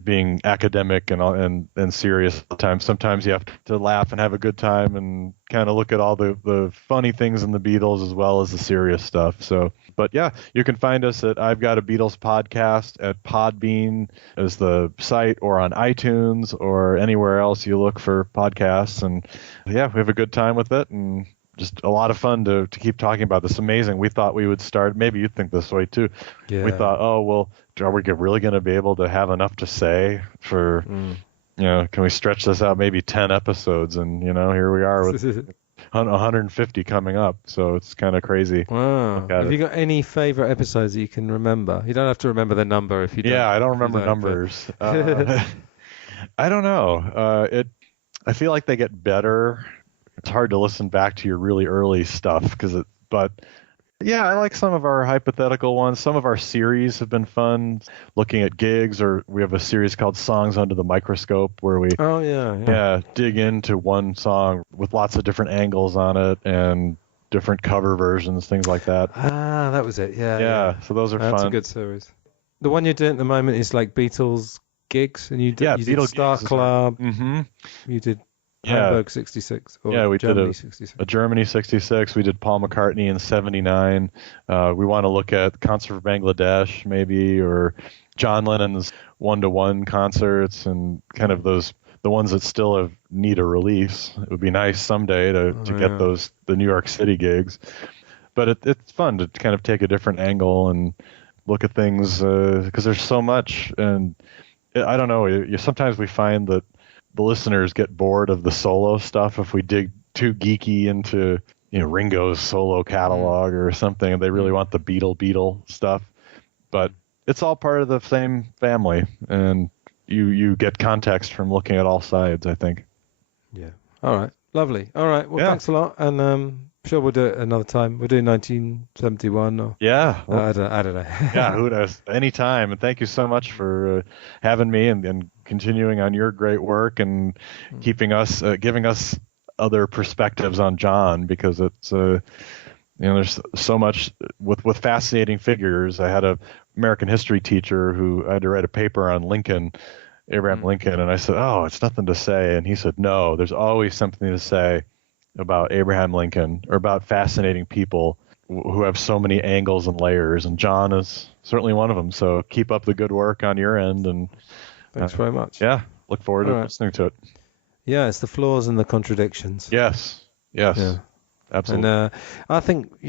being academic and serious all the time. Sometimes you have to laugh and have a good time and kind of look at all the funny things in the Beatles as well as the serious stuff. So, but yeah, you can find us at I've Got a Beatles podcast at Podbean as the site, or on iTunes, or anywhere else you look for podcasts. And yeah, we have a good time with it, and just a lot of fun to keep talking about this. Amazing. We thought we would start, maybe you think this way too. Yeah. We thought, are we really going to be able to have enough to say for, can we stretch this out maybe 10 episodes? And, here we are with 150 coming up, so it's kind of crazy. Wow. Have you got any favorite episodes that you can remember? You don't have to remember the number if you don't. Yeah, I don't remember numbers. I don't know. I feel like they get better. It's hard to listen back to your really early stuff but yeah, I like some of our hypothetical ones. Some of our series have been fun, looking at gigs, or we have a series called Songs Under the Microscope where we dig into one song with lots of different angles on it and different cover versions, things like that. Ah, that was it. Yeah. So those are fun. That's a good series. The one you're doing at the moment is like Beatles gigs, and you did Star Club. Mm-hmm. You did Hamburg 66. Or we Germany did 66. a Germany 66. We did Paul McCartney in 79. We want to look at Concert for Bangladesh maybe, or John Lennon's one-to-one concerts, and kind of the ones that still need a release. It would be nice someday to get the New York City gigs. But it's fun to kind of take a different angle and look at things because there's so much. And I don't know, sometimes we find that the listeners get bored of the solo stuff if we dig too geeky into Ringo's solo catalog or something, and they really want the Beatle stuff. But it's all part of the same family, and you get context from looking at all sides, I think. Yeah. All right. Lovely. All right. Well, thanks a lot, and sure we'll do it another time. We'll do 1971 or I don't know. Yeah, who knows? Anytime. And thank you so much for having me and continuing on your great work and keeping us giving us other perspectives on John, because it's there's so much with fascinating figures. I had a American history teacher who I had to write a paper on Abraham Lincoln, and I said, "Oh, it's nothing to say," and he said, "No, there's always something to say about Abraham Lincoln, or about fascinating people who have so many angles and layers, and John is certainly one of them." So keep up the good work on your end, and thanks very much. Yeah, look forward to listening to it. Yeah, it's the flaws and the contradictions. Yes, yeah, absolutely. And I think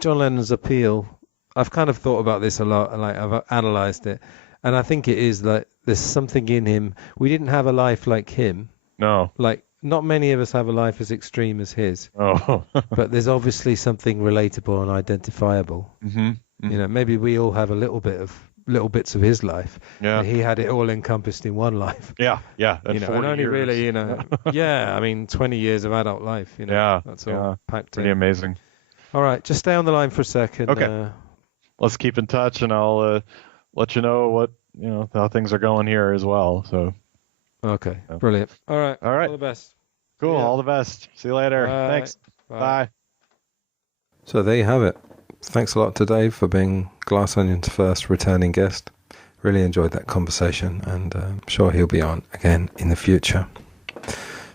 John Lennon's appeal, I've kind of thought about this a lot, and I've analysed it, and I think it is that there's something in him. We didn't have a life like him. No. Not many of us have a life as extreme as his. Oh. But there's obviously something relatable and identifiable. Mm-hmm. Maybe we all have little bits of his life. Yeah. He had it all encompassed in one life. Yeah. And only years. Really, 20 years of adult life. That's all packed pretty in. Amazing. All right, just stay on the line for a second. Okay. Let's keep in touch, and I'll let you know what how things are going here as well. So. Okay. Brilliant. All right. All the best. Cool. All the best. See you later. Bye. Thanks. Bye. So there you have it. Thanks a lot to Dave for being Glass Onion's first returning guest. Really enjoyed that conversation, and I'm sure he'll be on again in the future.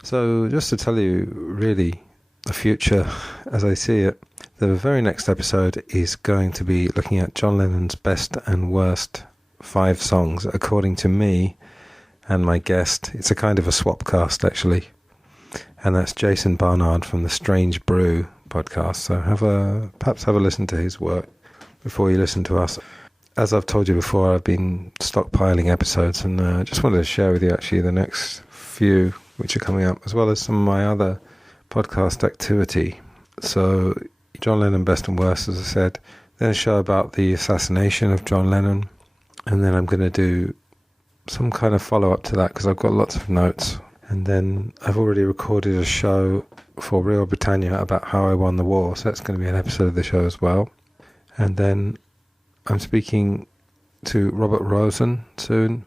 So just to tell you, really, the future as I see it, the very next episode is going to be looking at John Lennon's best and worst 5 songs, according to me and my guest. It's a kind of a swap cast, actually. And that's Jason Barnard from the Strange Brew podcast. So perhaps have a listen to his work before you listen to us. As I've told you before, I've been stockpiling episodes, and I just wanted to share with you actually the next few which are coming up, as well as some of my other podcast activity. So John Lennon Best and Worst, as I said, then a show about the assassination of John Lennon, and then I'm going to do some kind of follow-up to that, because I've got lots of notes. And then I've already recorded a show for Real Britannia about how I won the war, so that's going to be an episode of the show as well. And then I'm speaking to Robert Rosen soon,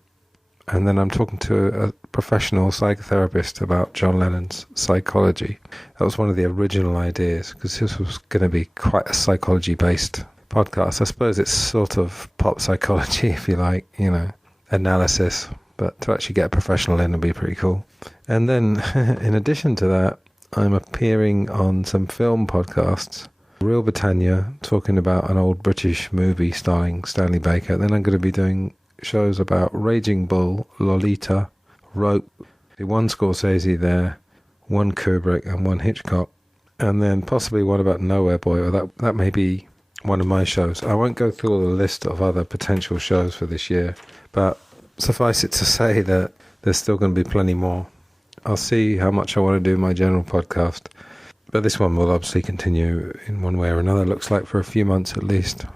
and then I'm talking to a professional psychotherapist about John Lennon's psychology. That was one of the original ideas, because this was going to be quite a psychology-based podcast. I suppose it's sort of pop psychology, if you like, analysis, but to actually get a professional in would be pretty cool. And then in addition to that, I'm appearing on some film podcasts. Real Britannia, talking about an old British movie starring Stanley Baker. Then I'm going to be doing shows about Raging Bull, Lolita, Rope, one Scorsese there, one Kubrick and one Hitchcock, and then possibly one about Nowhere Boy, or that may be one of my shows. I won't go through all the list of other potential shows for this year, but suffice it to say that there's still going to be plenty more. I'll see how much I want to do my general podcast. But this one will obviously continue in one way or another, looks like, for a few months at least.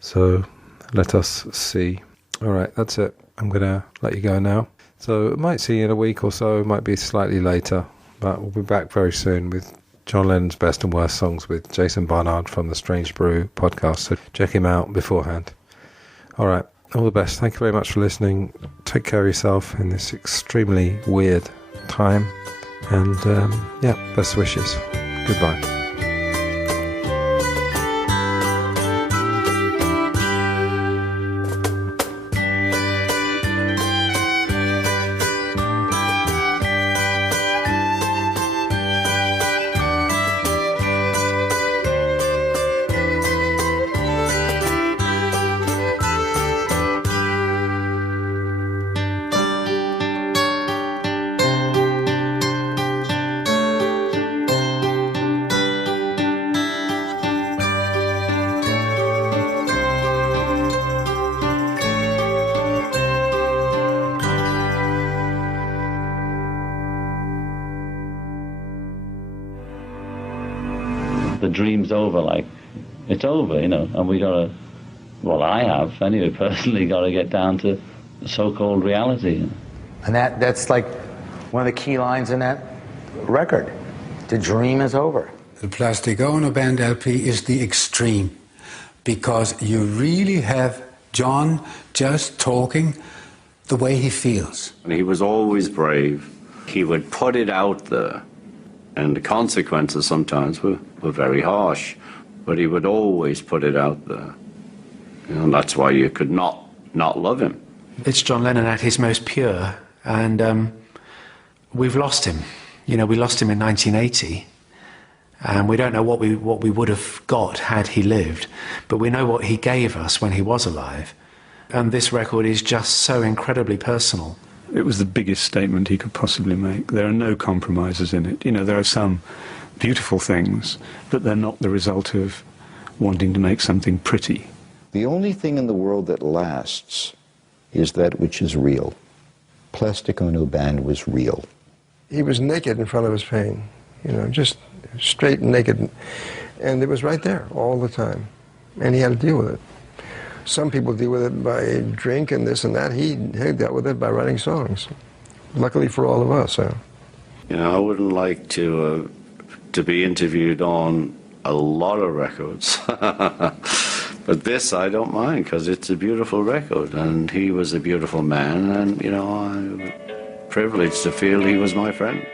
So let us see. All right, that's it. I'm going to let you go now. So I might see you in a week or so, it might be slightly later, but we'll be back very soon with John Lennon's Best and Worst Songs with Jason Barnard from the Strange Brew podcast. So check him out beforehand. All right, all the best. Thank you very much for listening. Take care of yourself in this extremely weird time. And best wishes. Goodbye. The dream's over, like, it's over, you know, and we gotta, well, I have, anyway, personally, gotta get down to so-called reality. You know? And that's like one of the key lines in that record. The dream is over. The Plastic Ono Band LP is the extreme, because you really have John just talking the way he feels. He was always brave. He would put it out there, and the consequences sometimes were very harsh, but he would always put it out there. You know, and that's why you could not love him. It's John Lennon at his most pure, and we've lost him. You know, we lost him in 1980, and we don't know what we would have got had he lived, but we know what he gave us when he was alive. And this record is just so incredibly personal. It was the biggest statement he could possibly make. There are no compromises in it. You know, there are some beautiful things, but they're not the result of wanting to make something pretty. The only thing in the world that lasts is that which is real. Plastic Ono Band was real. He was naked in front of his pain, you know, just straight and naked. And it was right there all the time. And he had to deal with it. Some people deal with it by drink and this and that. He dealt with it by writing songs. Luckily for all of us. You know, I wouldn't like to be interviewed on a lot of records. But this I don't mind, because it's a beautiful record, and he was a beautiful man, and, you know, I'm privileged to feel he was my friend.